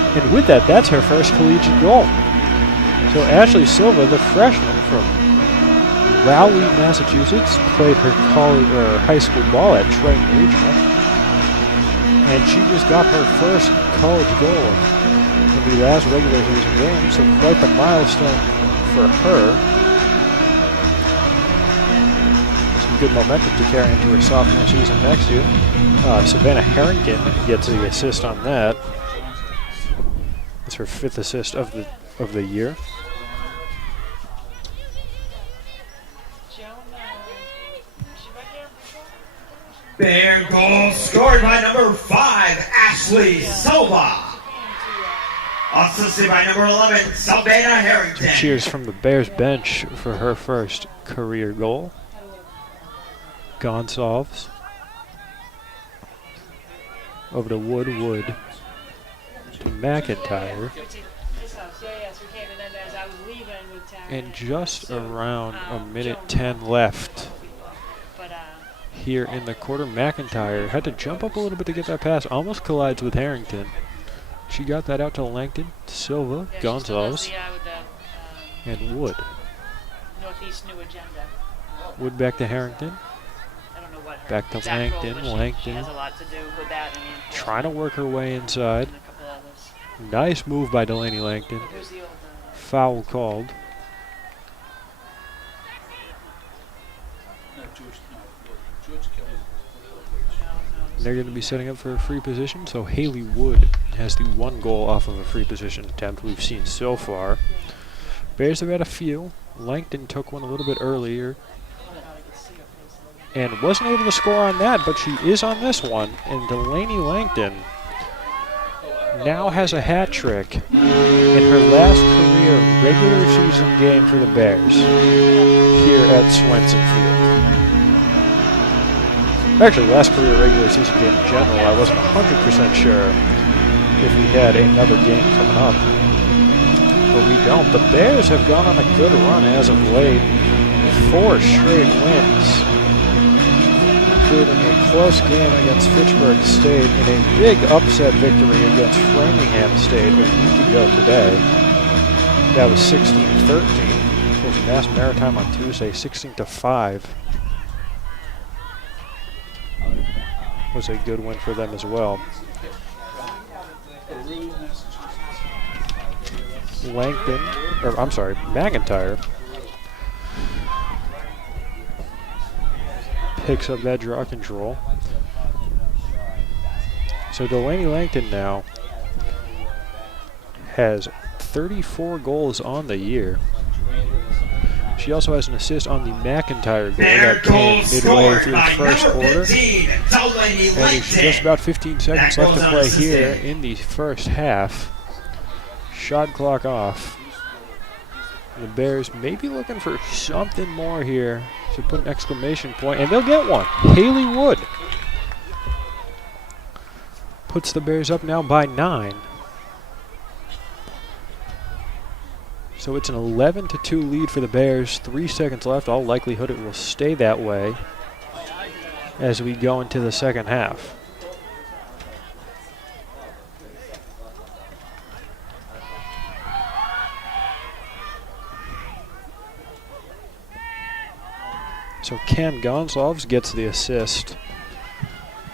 And with that, that's her first collegiate goal. So Ashley Silva, the freshman from Rowley, Massachusetts, played her college or high school ball at Triton Regional. And she just got her first college goal in the last regular season game, so quite the milestone for her. Some good momentum to carry into her sophomore season next year. Savannah Harrington gets the assist on that. That's her 5th assist of the year. Bear goal scored by number 5, Ashley Silva. Assisted by number 11, Savannah Harrington. Cheers from the Bears bench for her first career goal. Gonsalves. Over to Wood. To McIntyre. And just around a minute 10 left here in the quarter. McIntyre had to jump up a little bit to get that pass. Almost collides with Harrington. She got that out to Langton, Silva, Gonsalves, and Wood. Northeast New Agenda. Wood back to Harrington. I don't know what her Back to exact role, Langton. but she Langton has a lot to do with that. I mean, trying to work her way inside. and a couple others. Nice move by Delaney Langton. Who's the old? Foul called. No, George Kelly's. They're going to be setting up for a free position, so Haley Wood has the one goal off of a free position attempt we've seen so far. Bears have had a few. Langton took one a little bit earlier and wasn't able to score on that, but she is on this one. And Delaney Langton now has a hat trick in her last career regular season game for the Bears here at Swenson Field. Actually, last career regular season game in general, I wasn't 100% sure if we had another game coming up. But we don't. The Bears have gone on a good run as of late. 4 straight wins, including a close game against Fitchburg State and a big upset victory against Framingham State a week ago today. That was 16-13. It was Mass Maritime on Tuesday, 16-5. Was a good win for them as well. McIntyre picks up that draw control. So Delaney Langton now has 34 goals on the year. She also has an assist on the McIntyre goal that came midway through the first quarter. And there's just about 15 seconds left to play here in the first half. Shot clock off. The Bears may be looking for something more here. So put an exclamation point, and they'll get one. Haley Wood puts the Bears up now by 9. So it's an 11-2 lead for the Bears. 3 seconds left. All likelihood it will stay that way as we go into the second half. So Cam Gonsalves gets the assist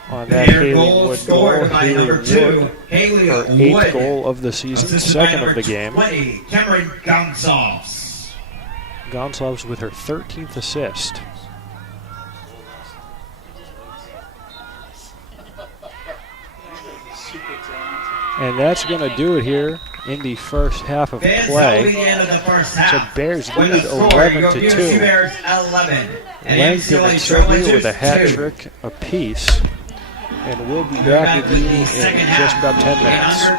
on that Haley Wood goal. Haley Wood, her 8th goal of the season, second of the game. 20, Cameron Gonsalves. Gonsalves with her 13th assist. And that's going to do it here in the first half of play. So Bears lead 11-2. Langton and Sylvia with a hat trick apiece. And we'll be back with you in just about 10 minutes.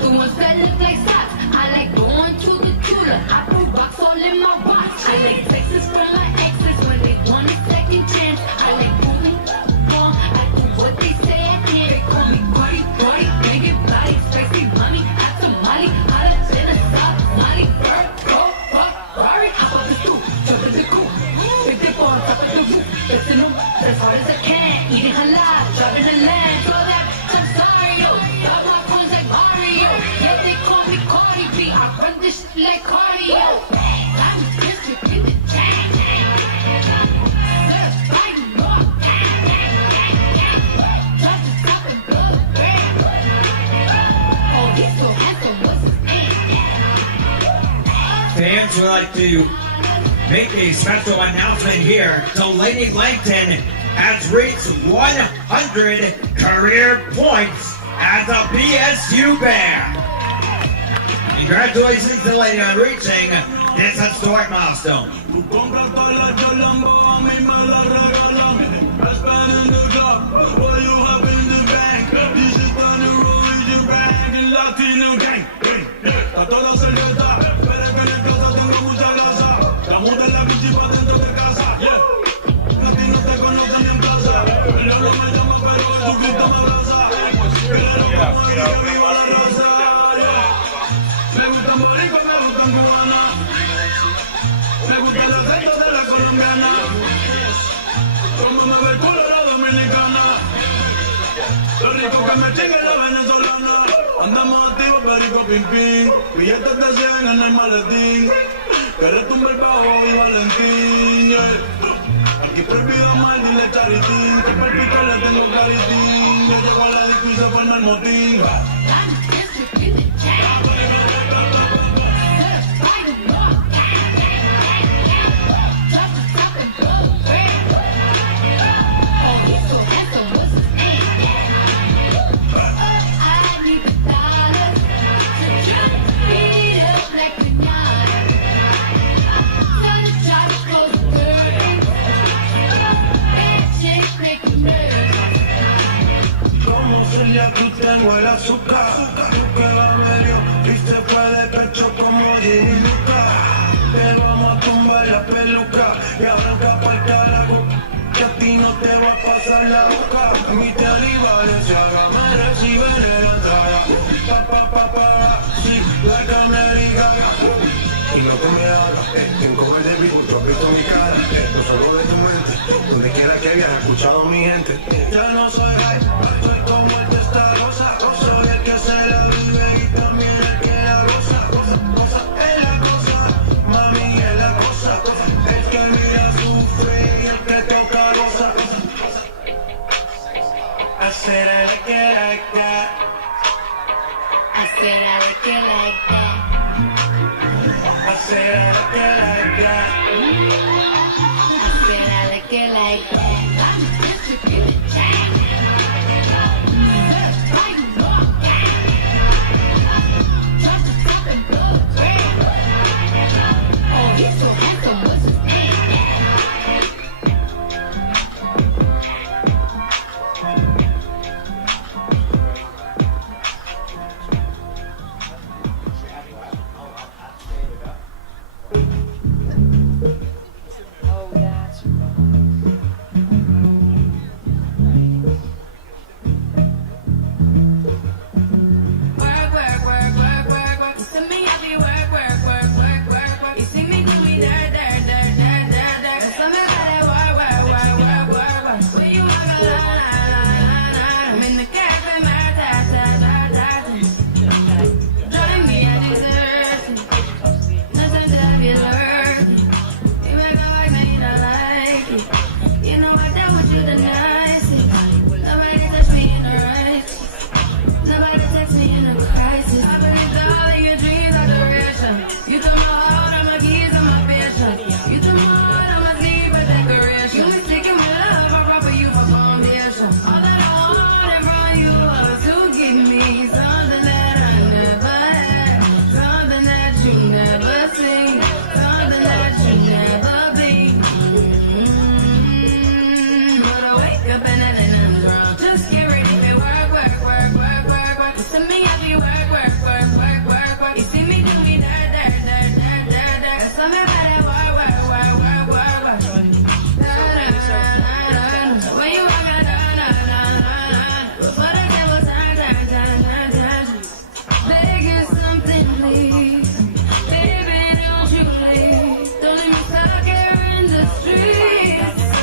The ones that look like socks. I like going to the tutor. I put rocks all in my watch. I like texts from my exes when they want a second chance. I like moving on. I do what they say I can. They call me Cardi, Cardi, banging body, spicy mommy, after Molly, hotter than a soft Molly. Bird, go, Ferrari, hop up the stoop, jump in the coop, big dip on top of the roof, fixing them as hard as I can, eating halal, driving the land, throw that, I'm sorry, yo, y'all rock ones like Mario, yeah, they call me Cardi B, I run this shit like cardio, I'm district in the chain, certified more, touch the top and go, oh, he's so handsome, what's his name? Fans would like to make a special announcement here. Delaney Langton has reached 100 career points as a BSU Bear. Congratulations, Delaney, on reaching this historic milestone. colombiana. Como me ve el culo la dominicana. Lo rico que me chingue la venezolana. Andamos activos, perico pim pim. Billetes de 100 en el maletín. Que retumbe el bajo y Valentín, yeah. Aquí prohibido mal, dile charitín. Que por pico le tengo claritín. Yo llego a la disco y se pone el motín. Ya tú tengo el azúcar, tú que va medio y se fue de pecho como Diluca. Te vamos a tumbar la peluca y arranca por carajo, que a ti no te va a pasar la boca. Mi teliva se haga, me recibe en la entrada. Sí, la camerica. Y no te me hagas, tengo el de vivo, tú has visto mi cara, no solo de tu mente, donde quiera que hayas escuchado a mi gente. Ya no soy hype, soy como el testarosa, soy el que se la vive y también el que la goza, es la cosa, mami es la cosa, el que mira sufre y el que toca goza. I said I like it like that. I said I like it like that. I said I like it like that. I said I like it like that. I'm distributed jack. Drop the top and blow red. Oh, he's so handsome, what's his name? Oh, that's Work, work, work, work, work, work. You see me, I be work, work, work, work, work, work. You see me do me dirt, dirt, dirt, dirt, dirt, dirt. There's something about that work, work, work, work, work, work. When you walk a line, line, line, line, line. I'm in the cafe, my ta, ta, ta, ta, ta. Join me at dessert. Nothing to be learned. You make a like me, you don't like it. You know I dealt with you the nicest. Nobody touched me in the right. Nobody text me in a crisis. I believed all of your dreams are duration. You took my heart, all my keys, and my vision. You took my heart, all my secret decoration. You mistaken my love, I brought for you for foundation. All that I wanted from you was to give me something that I never had, something that you never seen, something that you never been. But I wake up and I'm drunk. Just get ready for work, work, work, work, work, work. You see me, I be work, work, work, work, work, work. You see me do me dirt, dirt, dirt, dirt, dirt, dirt. There's something about that work, work, work, work, work, work. Da, da, da, da, da. When you walk out, da, da, da, da, da. Before the table turn, turn, turn, turn, turn. Begging something, please. Baby, don't you leave. Don't leave me stuck here in the streets. If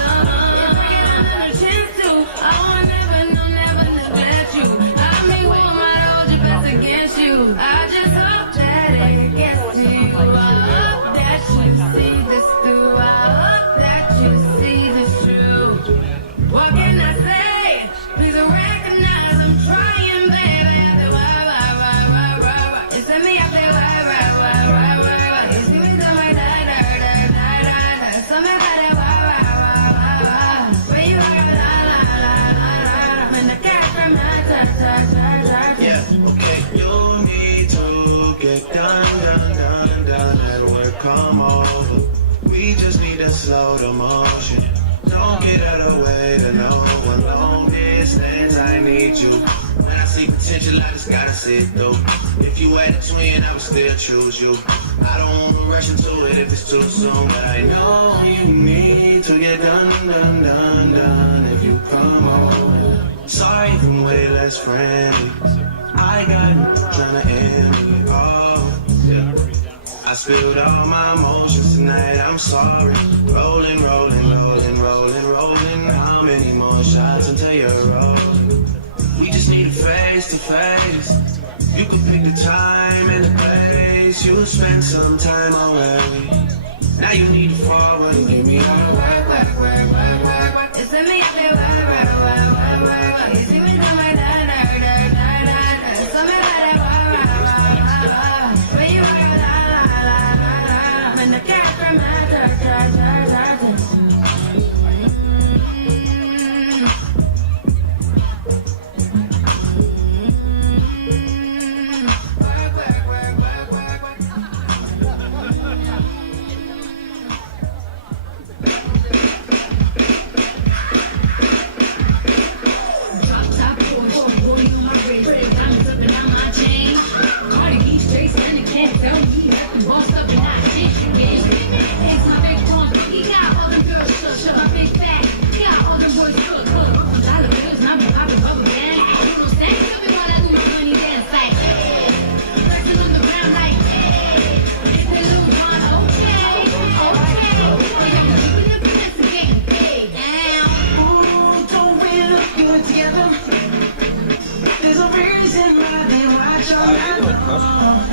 I get another chance to, I won't never, no, never neglect you. I mean, who am I to hold your best against you? I just hope that it gets to you. I hope that you see this through. I hope that you see this true. What can I say? Please recognize I'm trying, baby. I feel why. You send me, I feel why. You see me do my da. Something about that why. Where you are, la. When the cat from my ta. Yeah, okay. You need to get done at work, come over. We just need to slow the motion. Don't get out of the way to no one. Long distance, I need you. When I see potential, I just gotta see it through. If you had a twin, I would still choose you. I don't wanna rush into it if it's too soon, but I know you need to get done if you come over. Sorry if I'm way less friendly. I got you trying to end me. Oh, yeah. I spilled all my emotions tonight, I'm sorry. Rolling, rolling, rolling, rolling, rolling. How many more shots until you're rolling? We just need a face to face. You could pick the time and the place. You'll spend some time away. Now you need to forward and give me all the work, work, work, work, work, work. It's a me, work, work, work, work, work, work. You see me do my da da da da da da. So me da da work, work, work, work. Where you are, la la la la la. When the cat from my dirt, dirt, dirt, dirt.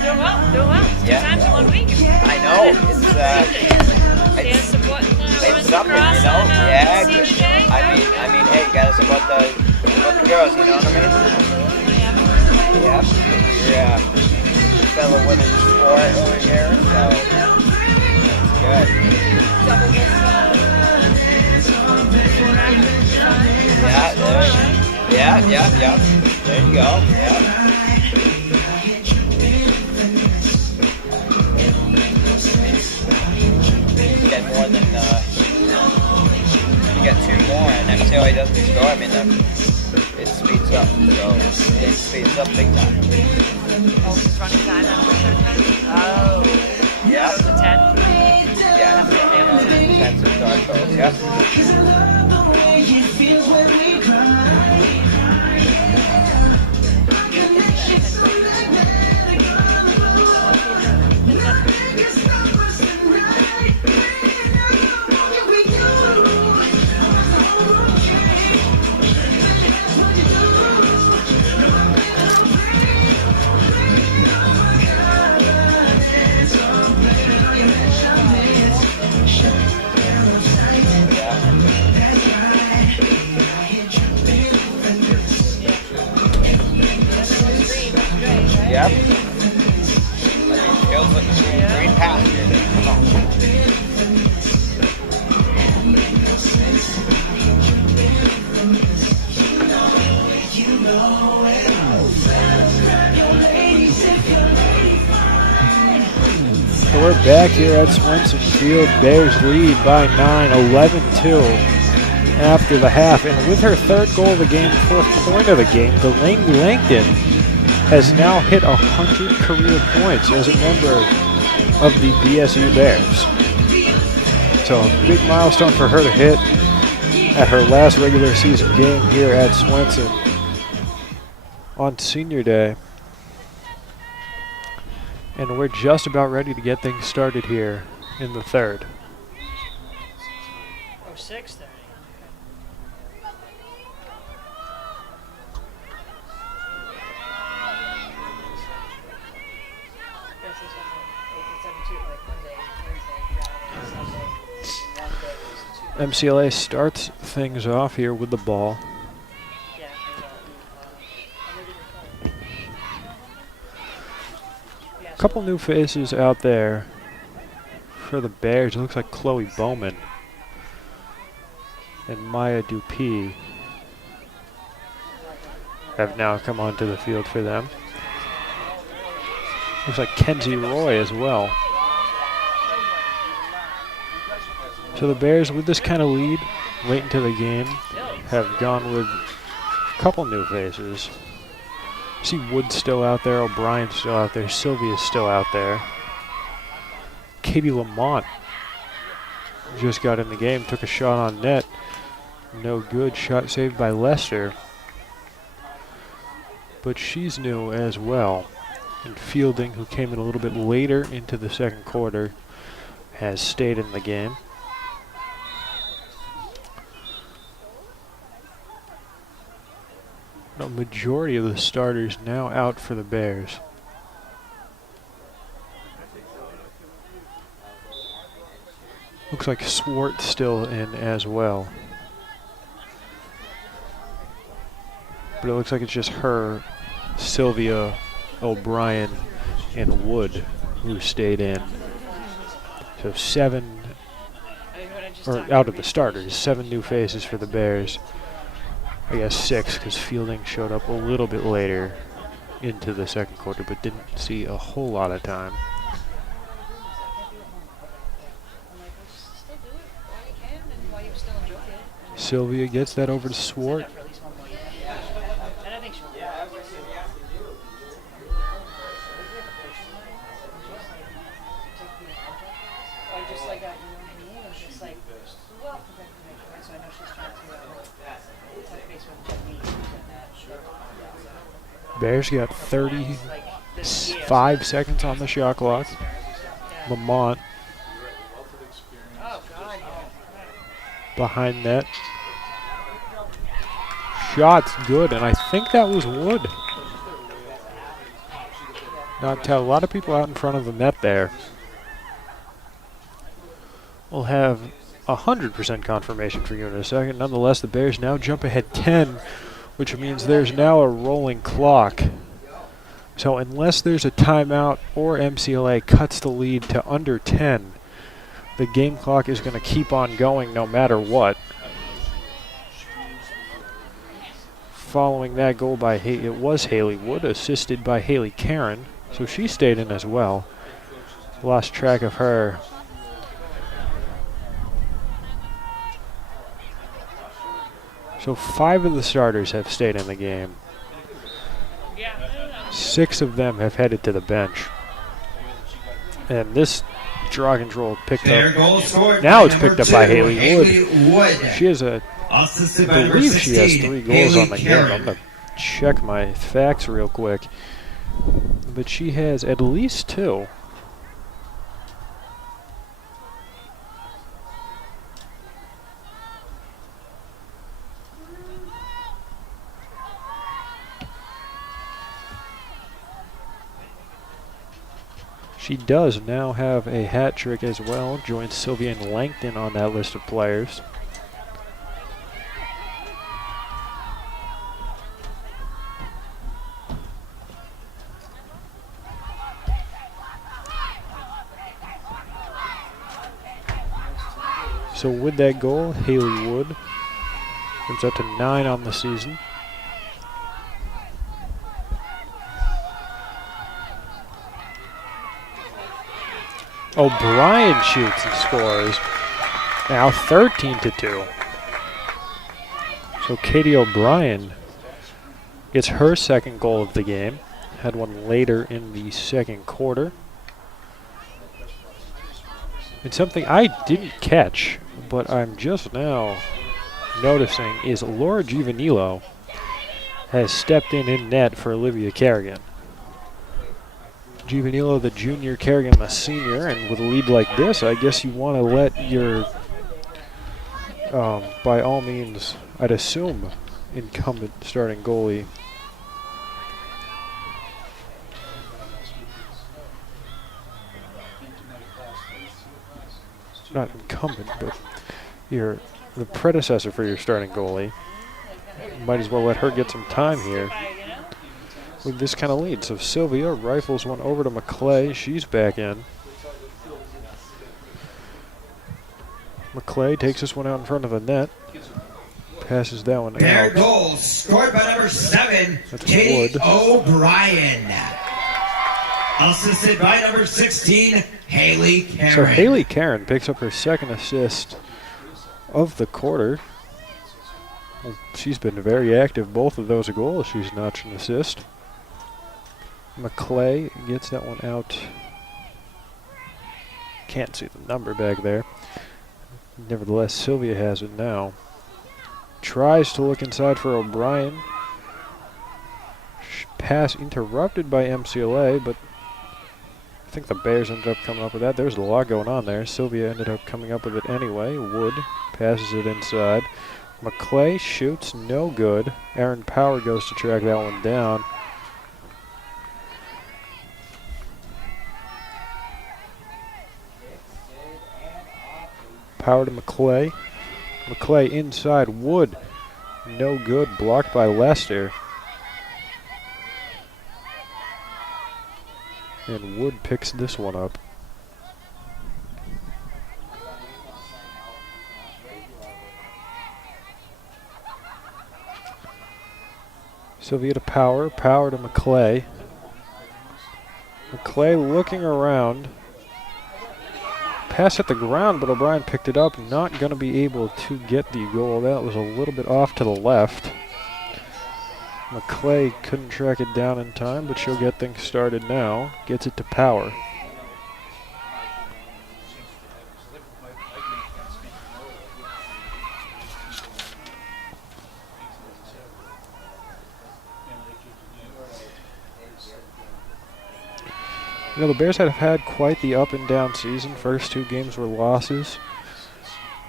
Doing well. Yeah. 2 times in 1 week. I know. Yeah, supporting It's women's something, you lacrosse know. on Yeah. senior Good. day. I mean, hey, you gotta support the girls. You know what I mean? Absolutely, absolutely. Yeah. You're a fellow women's sport over here, so that's good. Double this, Yeah. There you go. Yeah. Get more than you get 2 more, and MCLA doesn't score. I mean, it speeds up. So it speeds up big time. Oh, he's running time after the third time. Oh. Yeah. That was a 10. Yeah. 10 start goals. Yeah. Yep. I mean, skills like green pasture. Come on. So we're back here at Swenson Field. Bears lead by 9, 11-2 after the half. And with her 3rd goal of the game, 4th point of the game, Delaney Langdon has now hit 100 career points as a member of the BSU Bears. So a big milestone for her to hit at her last regular season game here at Swenson on Senior Day. And we're just about ready to get things started here in the 3rd. Oh, 6:30. MCLA starts things off here with the ball. A couple new faces out there for the Bears. It looks like Chloe Bowman and Maya Dupuis have now come onto the field for them. Looks like Kenzie Roy as well. So the Bears, with this kind of lead late into the game, have gone with a couple new faces. I see Wood still out there, O'Brien's still out there, Sylvia's still out there. Katie Lamont just got in the game, took a shot on net. No good, shot saved by Lester. But she's new as well. And Fielding, who came in a little bit later into the second quarter, has stayed in the game. A majority of the starters now out for the Bears. Looks like Swart still in as well. But it looks like it's just her, Sylvia, O'Brien, and Wood who stayed in. So 7, or out of the starters, 7 new faces for the Bears. I guess 6, because Fielding showed up a little bit later into the second quarter, but didn't see a whole lot of time. Sylvia gets that over to Swart. Bears got 35 seconds on the shot clock. Lamont behind net. Shot's good, and I think that was Wood. Not tell. A lot of people out in front of the net there. We'll have 100% confirmation for you in a second. Nonetheless, the Bears now jump ahead 10, which means there's now a rolling clock. So unless there's a timeout or MCLA cuts the lead to under 10, the game clock is going to keep on going no matter what. Following that goal by it was Haley Wood, assisted by Haley Karen, so she stayed in as well. Lost track of her. So 5 of the starters have stayed in the game. 6 of them have headed to the bench. And this draw control picked up. Now it's picked up by Haley Wood. She has I believe she has 3 goals on the game. I'm going to check my facts real quick. But she has at least 2. She does now have a hat trick as well. Joins Sylvia and Langton on that list of players. So with that goal, Haley Wood comes up to 9 on the season. O'Brien shoots and scores. Now 13-2. So Katie O'Brien gets her second goal of the game. Had one later in the second quarter. And something I didn't catch, but I'm just now noticing, is Laura Giovanillo has stepped in net for Olivia Kerrigan. Giovanillo, the junior, Kerrigan, the senior, and with a lead like this, I guess you want to let your, by all means, I'd assume, incumbent starting goalie. Not incumbent, but the predecessor for your starting goalie. Might as well let her get some time here with this kind of lead. So Sylvia rifles one over to McClay. She's back in. McClay takes this one out in front of the net. Passes that one Their out. goal scored by number 7, That's Katie Wood. O'Brien. Assisted by number 16, Haley Karen. So Haley Karen picks up her second assist of the quarter. Well, she's been very active. Both of those goals, she's notched an assist. McClay gets that one out. Can't see the number back there. Nevertheless, Sylvia has it now. Tries to look inside for O'Brien. pass interrupted by MCLA, but I think the Bears ended up coming up with that. There's a lot going on there. Sylvia ended up coming up with it anyway. Wood passes it inside. McClay shoots, no good. Aaron Power goes to track that one down. Power to McClay. McClay inside. Wood, no good. Blocked by Lester. And Wood picks this one up. Sylvia to Power. Power to McClay. McClay looking around. Pass at the ground, but O'Brien picked it up. Not going to be able to get the goal. That was a little bit off to the left. McClay couldn't track it down in time, but she'll get things started now. Gets it to Power. You know, the Bears have had quite the up and down season. First 2 games were losses.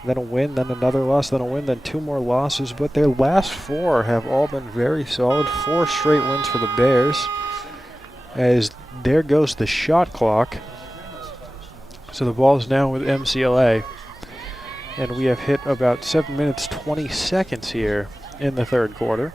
Then a win, then another loss, then a win, then 2 more losses. But their last 4 have all been very solid. 4 straight wins for the Bears. As there goes the shot clock. So the ball is now with MCLA. And we have hit about 7 minutes, 20 seconds here in the third quarter.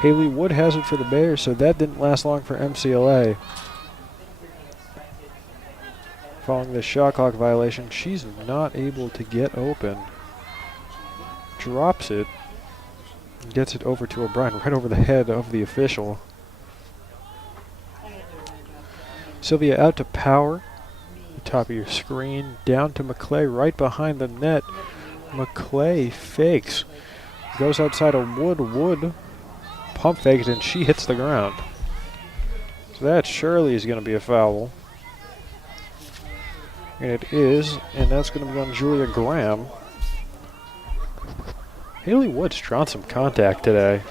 Haley Wood has it for the Bears, so that didn't last long for MCLA. Following the shot clock violation, she's not able to get open. Drops it. Gets it over to O'Brien, right over the head of the official. Sylvia out to Power. The top of your screen. Down to McClay, right behind the net. McClay fakes. Goes outside of Wood. Wood pump fakes, and she hits the ground. So that surely is going to be a foul. And it is, and that's going to be on Julia Graham. Haley Wood's drawn some contact today.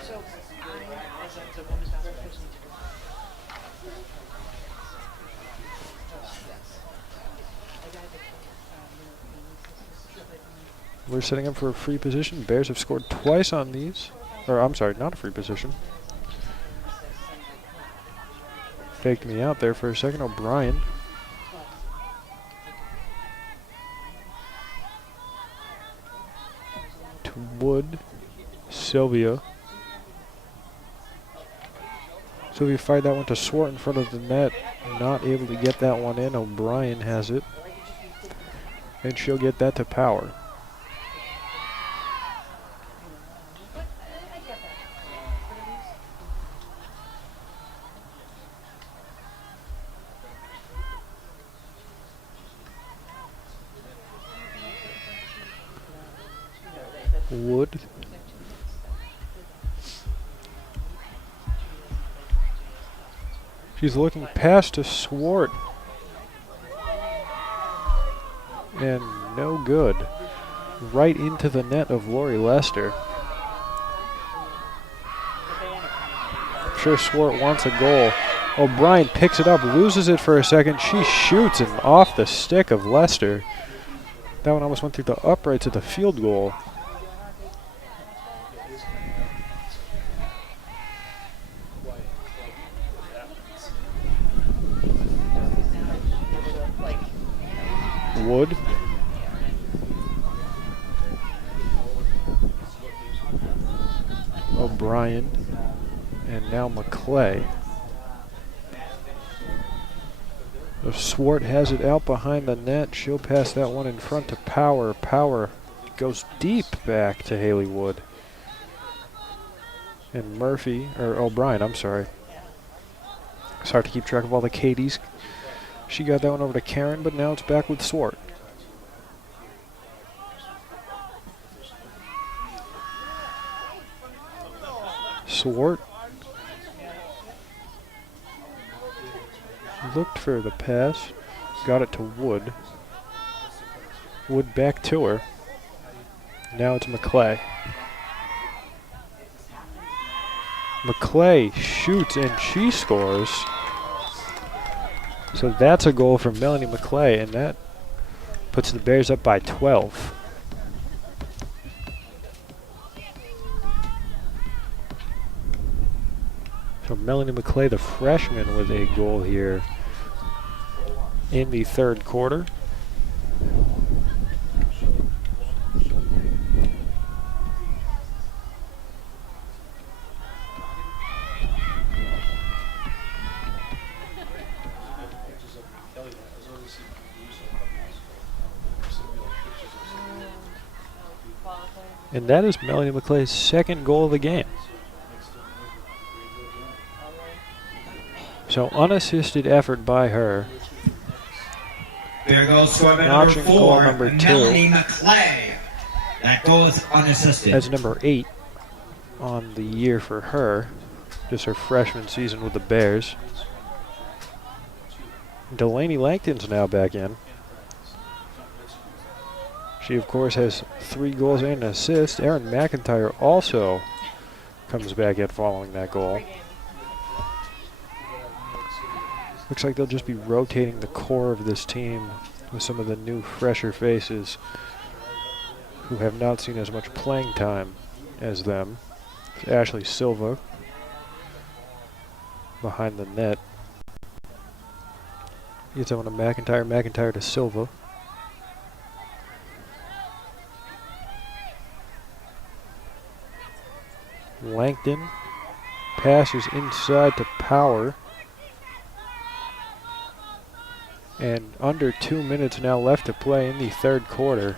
We're setting up for a free position. Bears have scored twice on these. Or, I'm sorry, not a free position. Faked me out there for a second. O'Brien. To Wood. Sylvia. Sylvia fired that one to Swart in front of the net. Not able to get that one in. O'Brien has it. And she'll get that to Power. Wood. She's looking past to Swart. And no good. Right into the net of Lori Lester. I'm sure Swart wants a goal. O'Brien picks it up, loses it for a second. She shoots and off the stick of Lester. That one almost went through the uprights of the field goal. Wood. O'Brien. And now McClay. If Swart has it out behind the net, she'll pass that one in front to Power. Power goes deep back to Haley Wood. And Murphy, or O'Brien, I'm sorry. It's hard to keep track of all the Katies. She got that one over to Karen, but now it's back with Swart. Swart. Looked for the pass. Got it to Wood. Wood back to her. Now it's McClay. McClay shoots and she scores. So that's a goal from Melanie McClay, and that puts the Bears up by 12. So Melanie McClay, the freshman, with a goal here in the third quarter. And that is Melanie McClay's second goal of the game. So unassisted effort by her. There goes scorer number Notching goal 4, number 2. Melanie McClay. That goal is unassisted. That's number 8 on the year for her. Just her freshman season with the Bears. Delaney Langton's now back in. She, of course, has 3 goals and an assist. Erin McIntyre also comes back in following that goal. Looks like they'll just be rotating the core of this team with some of the new, fresher faces who have not seen as much playing time as them. It's Ashley Silva behind the net. Gets on to McIntyre, McIntyre to Silva. Langton passes inside to Power. And under 2 minutes now left to play in the third quarter.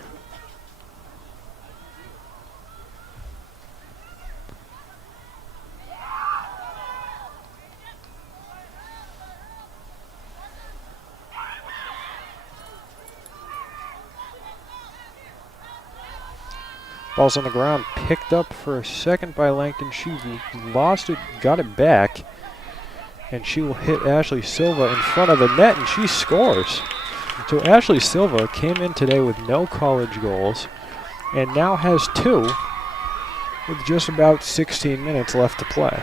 Ball's on the ground, picked up for a second by Langton. She lost it, got it back. And she will hit Ashley Silva in front of the net, and she scores. So Ashley Silva came in today with no college goals and now has 2 with just about 16 minutes left to play.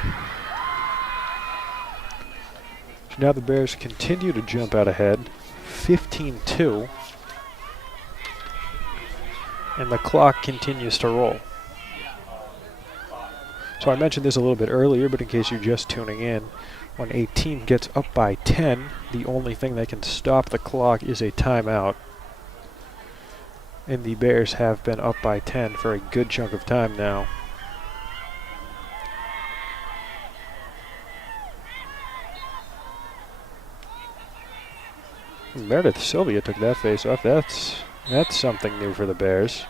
So now the Bears continue to jump out ahead, 15-2. And the clock continues to roll. So I mentioned this a little bit earlier, but in case you're just tuning in, when a team gets up by 10, the only thing that can stop the clock is a timeout. And the Bears have been up by 10 for a good chunk of time now. Meredith Sylvia took that face off. That's something new for the Bears.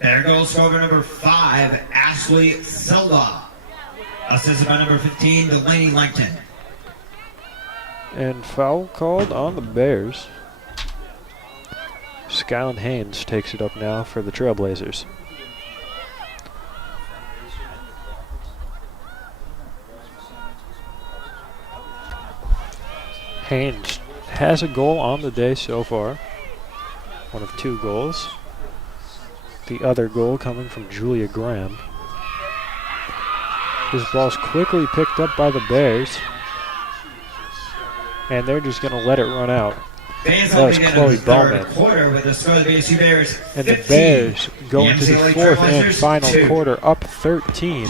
There goes scorer number 5, Ashley Silva. Assisted by number 15, Delaney Langton. And foul called on the Bears. Skyland Haynes takes it up now for the Trailblazers. Haynes has a goal on the day so far. One of 2 goals. The other goal coming from Julia Graham. This ball's quickly picked up by the Bears. And they're just going to let it run out. That was Chloe Bowman. And the Bears go into the 4th and final quarter, up 13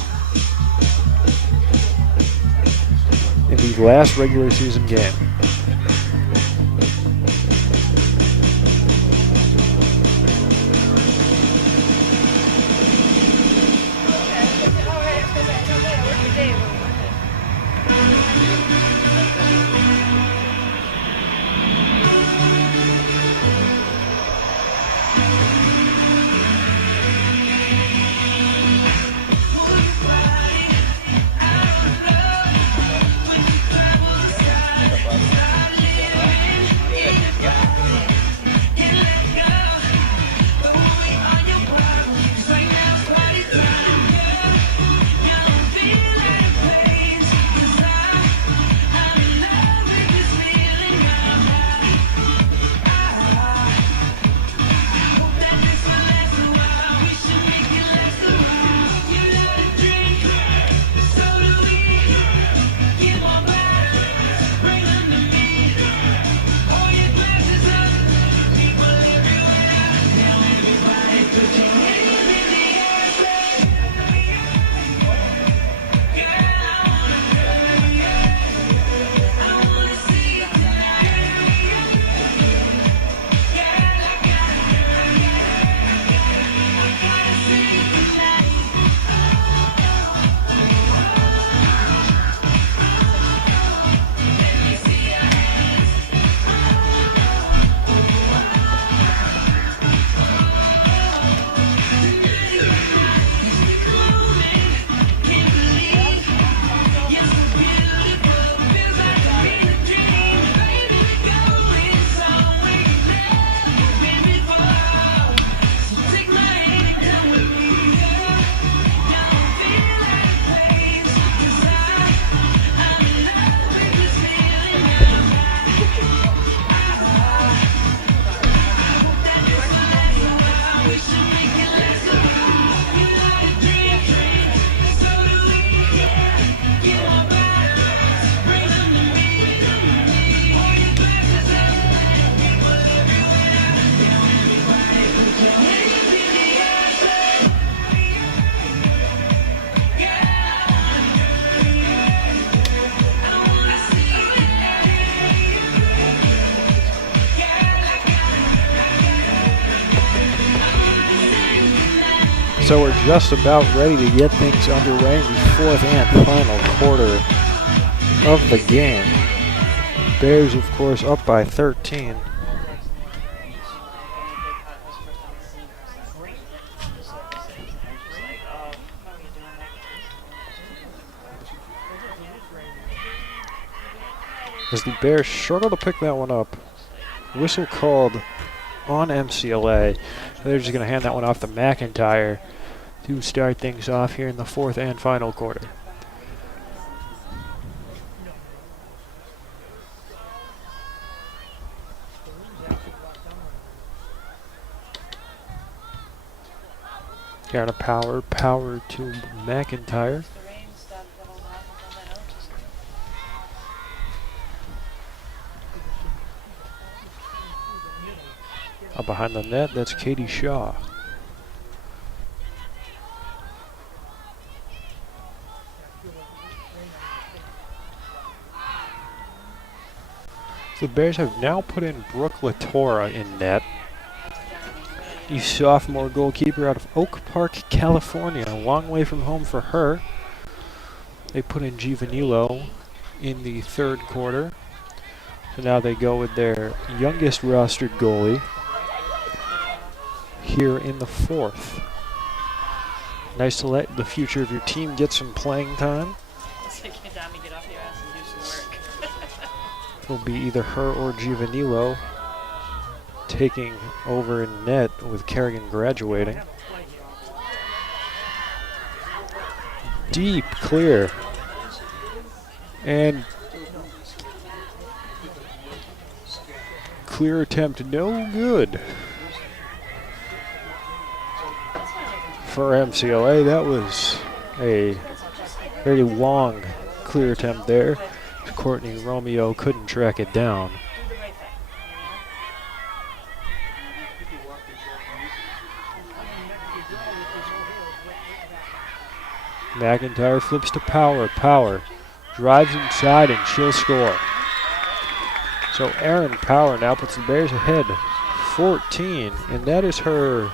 in the last regular season game. So we're just about ready to get things underway in the fourth and final quarter of the game. Bears, of course, up by 13. As the Bears struggle to pick that one up. Whistle called on MCLA. They're just going to hand that one off to McIntyre to start things off here in the fourth and final quarter. Got a power to McIntyre. Up behind the net, that's Katie Shaw. The Bears have now put in Brooke Latora in net. The sophomore goalkeeper out of Oak Park, California. A long way from home for her. They put in Giovanillo in the third quarter. So now they go with their youngest rostered goalie here in the fourth. Nice to let the future of your team get some playing time. Get off your ass and do some work. It'll be either her or Giovanillo taking over in net with Kerrigan graduating. Deep clear. And clear attempt, no good. For MCLA, that was a very long clear attempt there. Courtney Romeo couldn't track it down. McIntyre flips to Power. Power drives inside and she'll score. So Erin Power now puts the Bears ahead 14, and that is her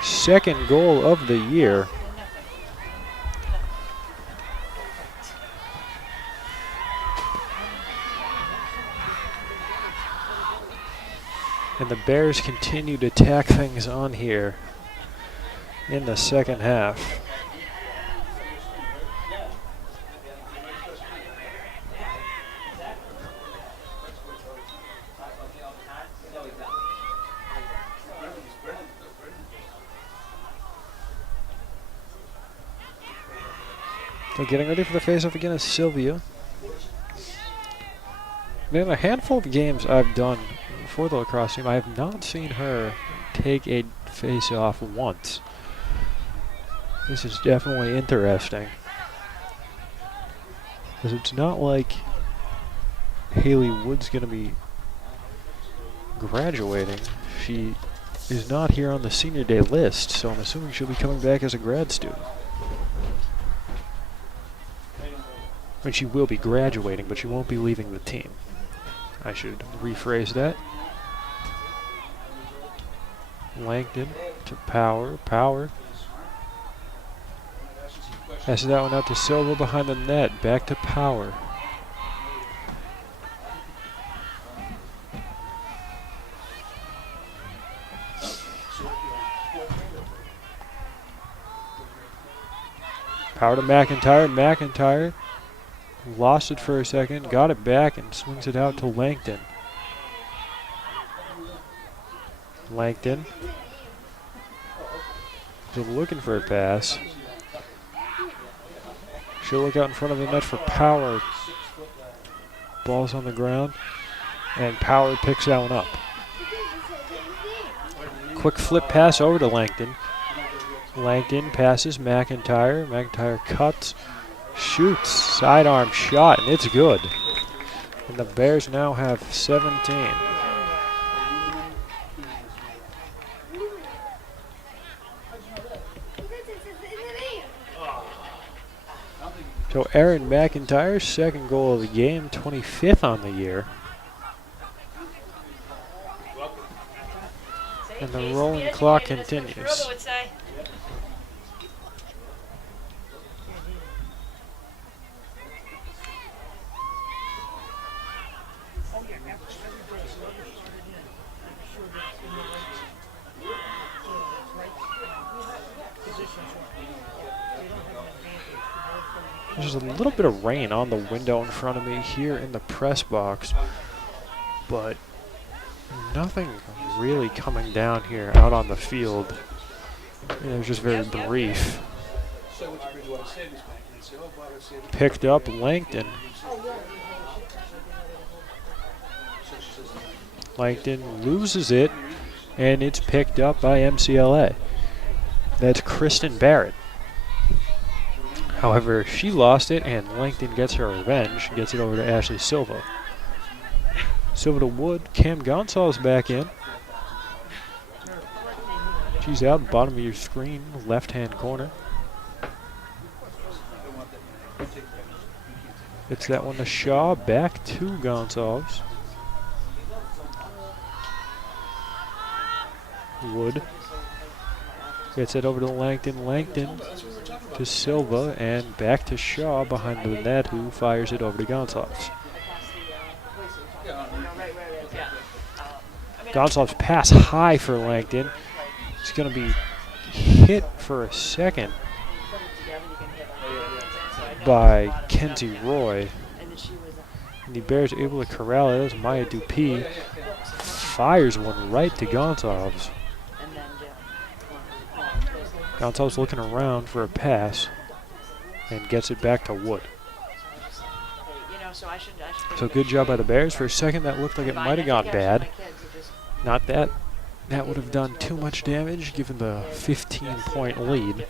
second goal of the year. And the Bears continue to tack things on here in the second half. So getting ready for the face-off again is Sylvia. In a handful of games I've done for the lacrosse team, I have not seen her take a face-off once. This is definitely interesting, because it's not like Haley Wood's going to be graduating. She is not here on the senior day list, so I'm assuming she'll be coming back as a grad student. And she will be graduating, but she won't be leaving the team. I should rephrase that. Langdon to Power. Power passes that one out to Silva behind the net. Back to Power. Power to McIntyre. McIntyre lost it for a second, got it back, and swings it out to Langdon. Langdon is looking for a pass. She'll look out in front of the net for Power. Ball's on the ground, and Power picks that one up. Quick flip pass over to Langdon. Langdon passes McIntyre. McIntyre cuts, shoots, sidearm shot, and it's good. And the Bears now have 17. So Erin McIntyre's second goal of the game, 25th on the year. And the rolling clock continues. There's a little bit of rain on the window in front of me here in the press box, but nothing really coming down here out on the field. It was just very brief. So I went to Bridgewater Savings Bank and they said, oh, Barbara Savings Picked up Langton. Langton loses it, and it's picked up by MCLA. That's Kristen Barrett. However, she lost it, and Langton gets her revenge, gets it over to Ashley Silva. Silva to Wood. Cam Gonsalves back in. She's out, bottom of your screen, left-hand corner. It's that one to Shaw, back to Gonsalves. Wood gets it over to Langton. Langton to Silva, and back to Shaw behind the net, who fires it over to Gonsalves. Gonsalves pass high for Langton. It's going to be hit for a second by Kenzie Roy. And the Bears are able to corral it as Maya Dupuis fires one right to Gonsalves. Gonsalves looking around for a pass and gets it back to Wood. So good job by the Bears. For a second that looked like it might have gone bad. Not that. That would have done too much damage given the 15-point lead.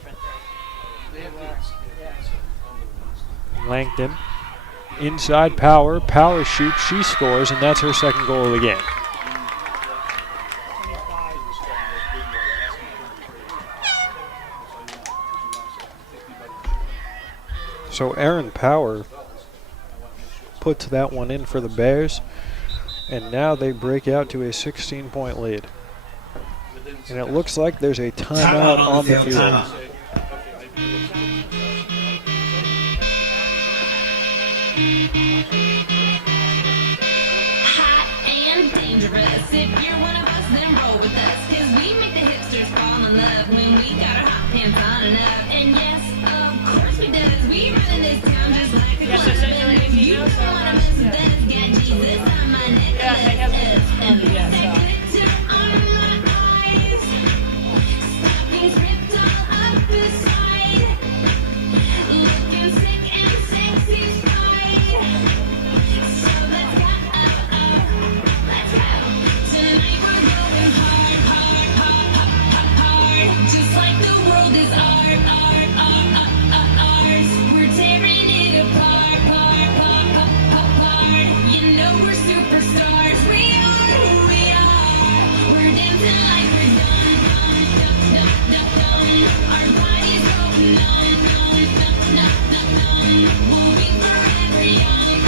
Langton inside Power. Power shoots, she scores, and that's her second goal of the game. So Aaron Power puts that one in for the Bears, and now they break out to a 16-point lead. And it looks like there's a timeout on the field. Hot and dangerous. If you're one of us, then roll with us. Cause we make the hipsters fall in love when we got our hot pants on and up. And yes, of course we does. We run in this town just like a club. If you don't wanna mess with us, got Jesus on my neck. That glitter on my eyes. Stockings ripped all up the side. Looking sick and sexy fried. So let's go. Tonight we're going hard, hard, hard, hard, hard. Just like the world is ours. We're tearing it apart, You know we're superstars. We are who we are. We're dancing like we're done. Our bodies go numb. We'll be forever young.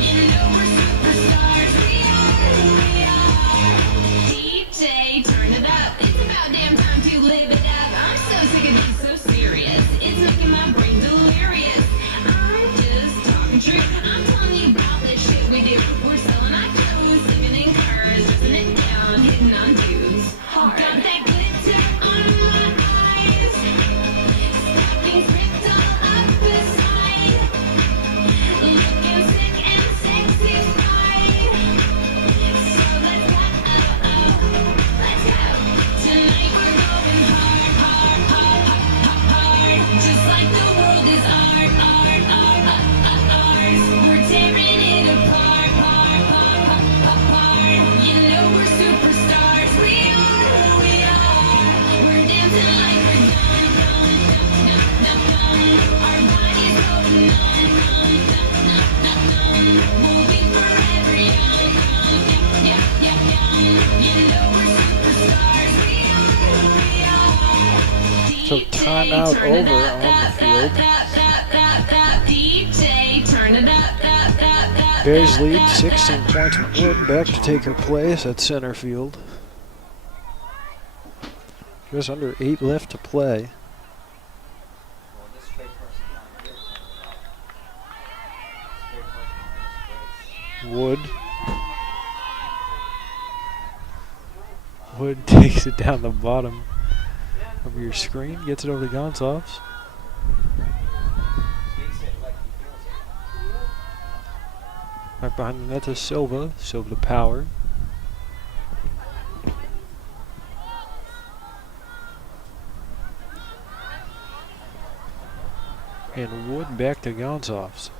You know we're superstars. We are who we are. DJ, turn it up. It's about damn time to live it up. I'm so sick of being so serious. It's making my brain delirious. I'm just talking truth. I'm telling you about the shit we do. We're selling our clothes, living in cars, dressing it down, hitting on dudes. Hard. Got that glitter on my eyes. Stockings ripped all up the side. Looking sick and sexy fried. So let's go. Tonight we're going hard, hard, hard, hard, hard. Just like the world is ours. We're tearing it apart, You know we're superstars. We are who we are. We're dancing like we're done. Our bodies go numb. We'll be forever young. You know we're superstars. We are who we are. So timeout over on the field. DJ, turn it up. Bears lead 16 points. Wood back to take her place at center field. Just under 8 left to play. Wood takes it down the bottom of your screen, gets it over to Gonsalves. Right behind the net is Silva. Silva to Power. And Wood back to Gonsalves.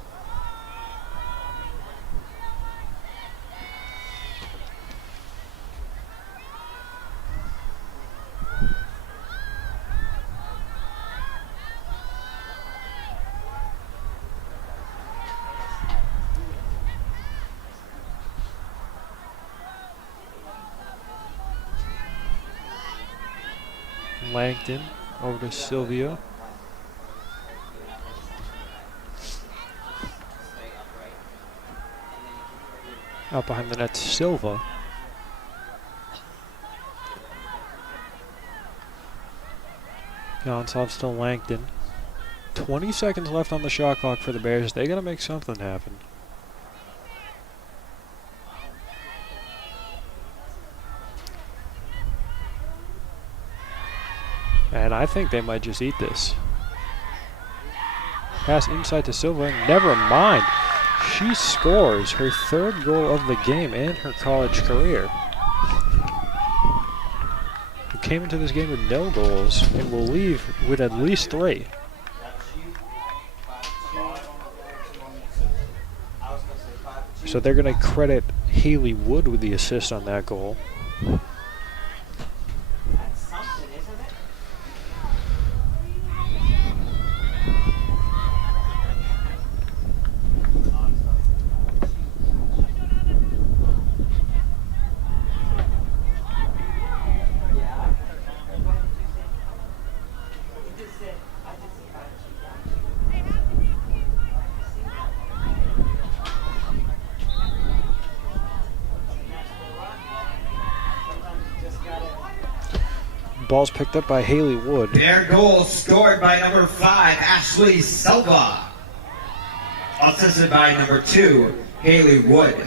Langton over to Sylvia. Out behind the net, Silva. Gonsalves to Langton. 20 seconds left on the shot clock for the Bears. They gotta make something happen. And I think they might just eat this. Pass inside to Silva. Never mind. She scores her third goal of the game and her college career. Who came into this game with no goals and will leave with at least 3. So they're going to credit Haley Wood with the assist on that goal. Ball's picked up by Haley Wood. Their goal scored by number 5, Ashley Silva. Assisted by number 2, Haley Wood.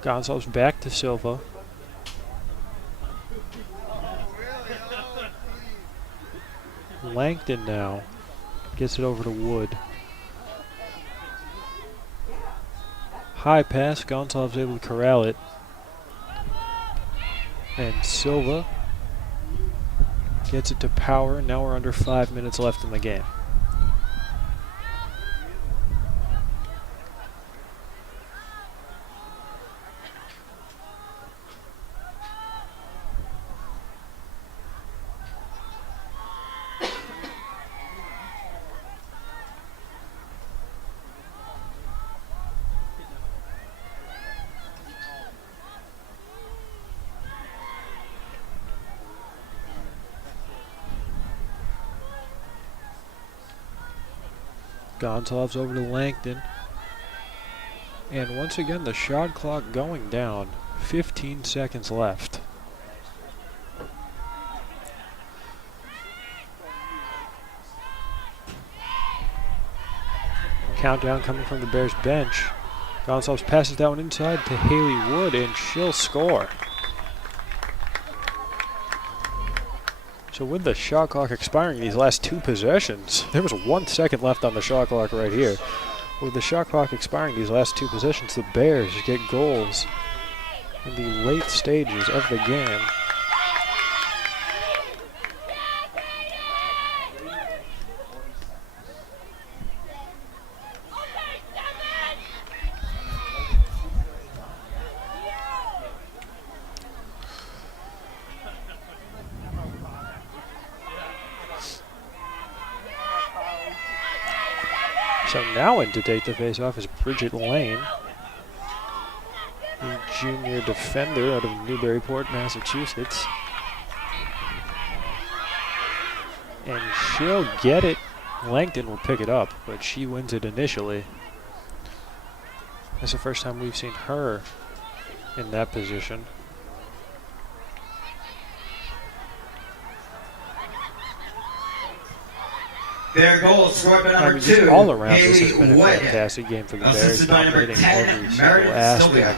Gonsalves back to Silva. Langton now gets it over to Wood. High pass, Gonsalves able to corral it. And Silva gets it to Power. Now we're under 5 minutes left in the game. Gonsalves over to Langton. And once again, the shot clock going down. 15 seconds left. Countdown coming from the Bears bench. Gonsalves passes that one inside to Haley Wood, and she'll score. So with the shot clock expiring these last 2 possessions, there was 1 second left on the shot clock right here. With the shot clock expiring these last 2 possessions, the Bears get goals in the late stages of the game. So now in to take the face-off is Bridget Lane, the junior defender out of Newburyport, Massachusetts. And she'll get it. Langton will pick it up, but she wins it initially. That's the first time we've seen her in that position. Their goal scored by number 2, all around this has been Haley a Wood. fantastic game for the Bears, Assisted by number dominating 10, every single Meredith aspect. Sylvia.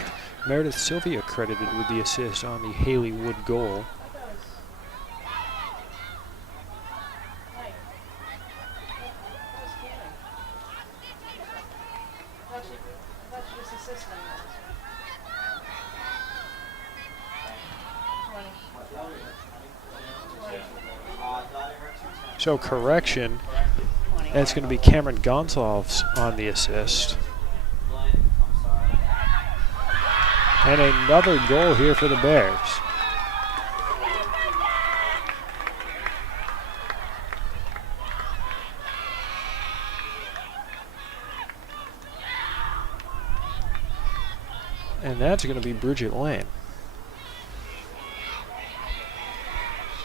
Meredith Sylvia credited with the assist on the Haley Wood goal. assist then. 20. So correction, that's going to be Cameron Gonsalves on the assist. And another goal here for the Bears. And that's going to be Bridget Lane.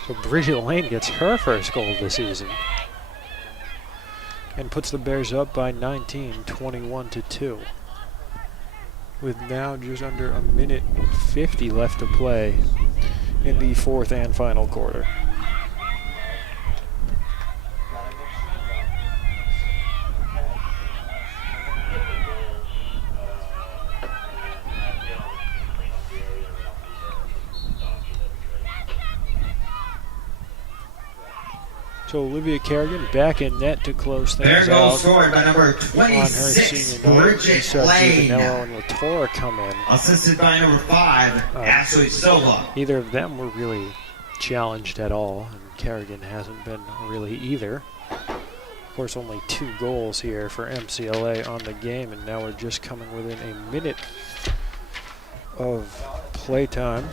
So Bridget Lane gets her first goal of the season and puts the Bears up by 19, 21-2. With now just under a minute 50 left to play in the fourth and final quarter. So Olivia Kerrigan back in net to close Their things goal out. scored by number On her 26, senior night, Bridget Lane. Zubanello and Latour come in. Assisted by number 5, Ashley Silva. Neither of them were really challenged at all, and Kerrigan hasn't been really either. Of course, only 2 goals here for MCLA on the game, and now we're just coming within a minute of playtime.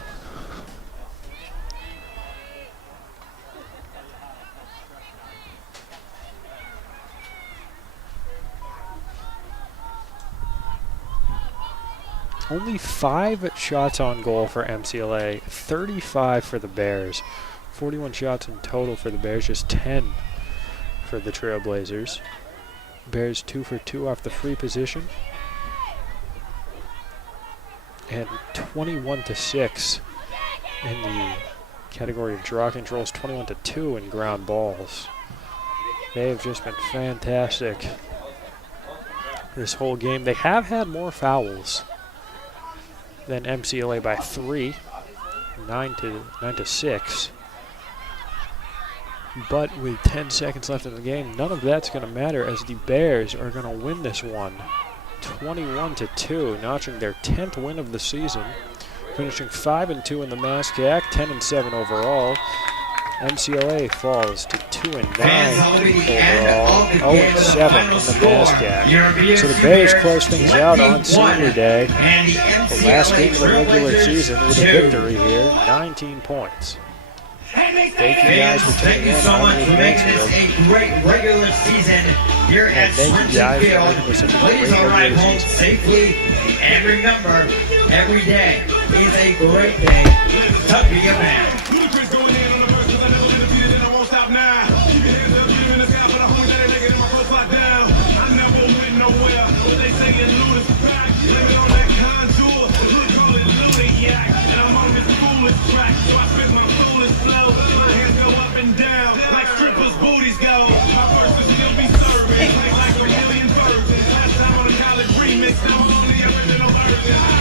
Only 5 shots on goal for MCLA, 35 for the Bears. 41 shots in total for the Bears, just 10 for the Trailblazers. Bears 2 for 2 off the free position. And 21-6 in the category of draw controls, 21-2 in ground balls. They have just been fantastic this whole game. They have had more fouls than MCLA by 3, 9-6. But with 10 seconds left in the game, none of that's going to matter as the Bears are going to win this one 21-2, notching their 10th win of the season, finishing 5-2 in the MASCAC, 10-7 overall. MCLA falls to 2-9 overall, 0-7 in the MASCAC. So the Bears close things out on senior day, the last game of the regular season, with a victory here, 19 points. Thank you guys for tuning in. so I'm much Nick for making this Mansfield. a great regular season here at Thank you Swenson guys for Field. making this such a Please great arrive regular home season. safely, and remember, every day is a great day to be a man. Remix, I'm on the original version.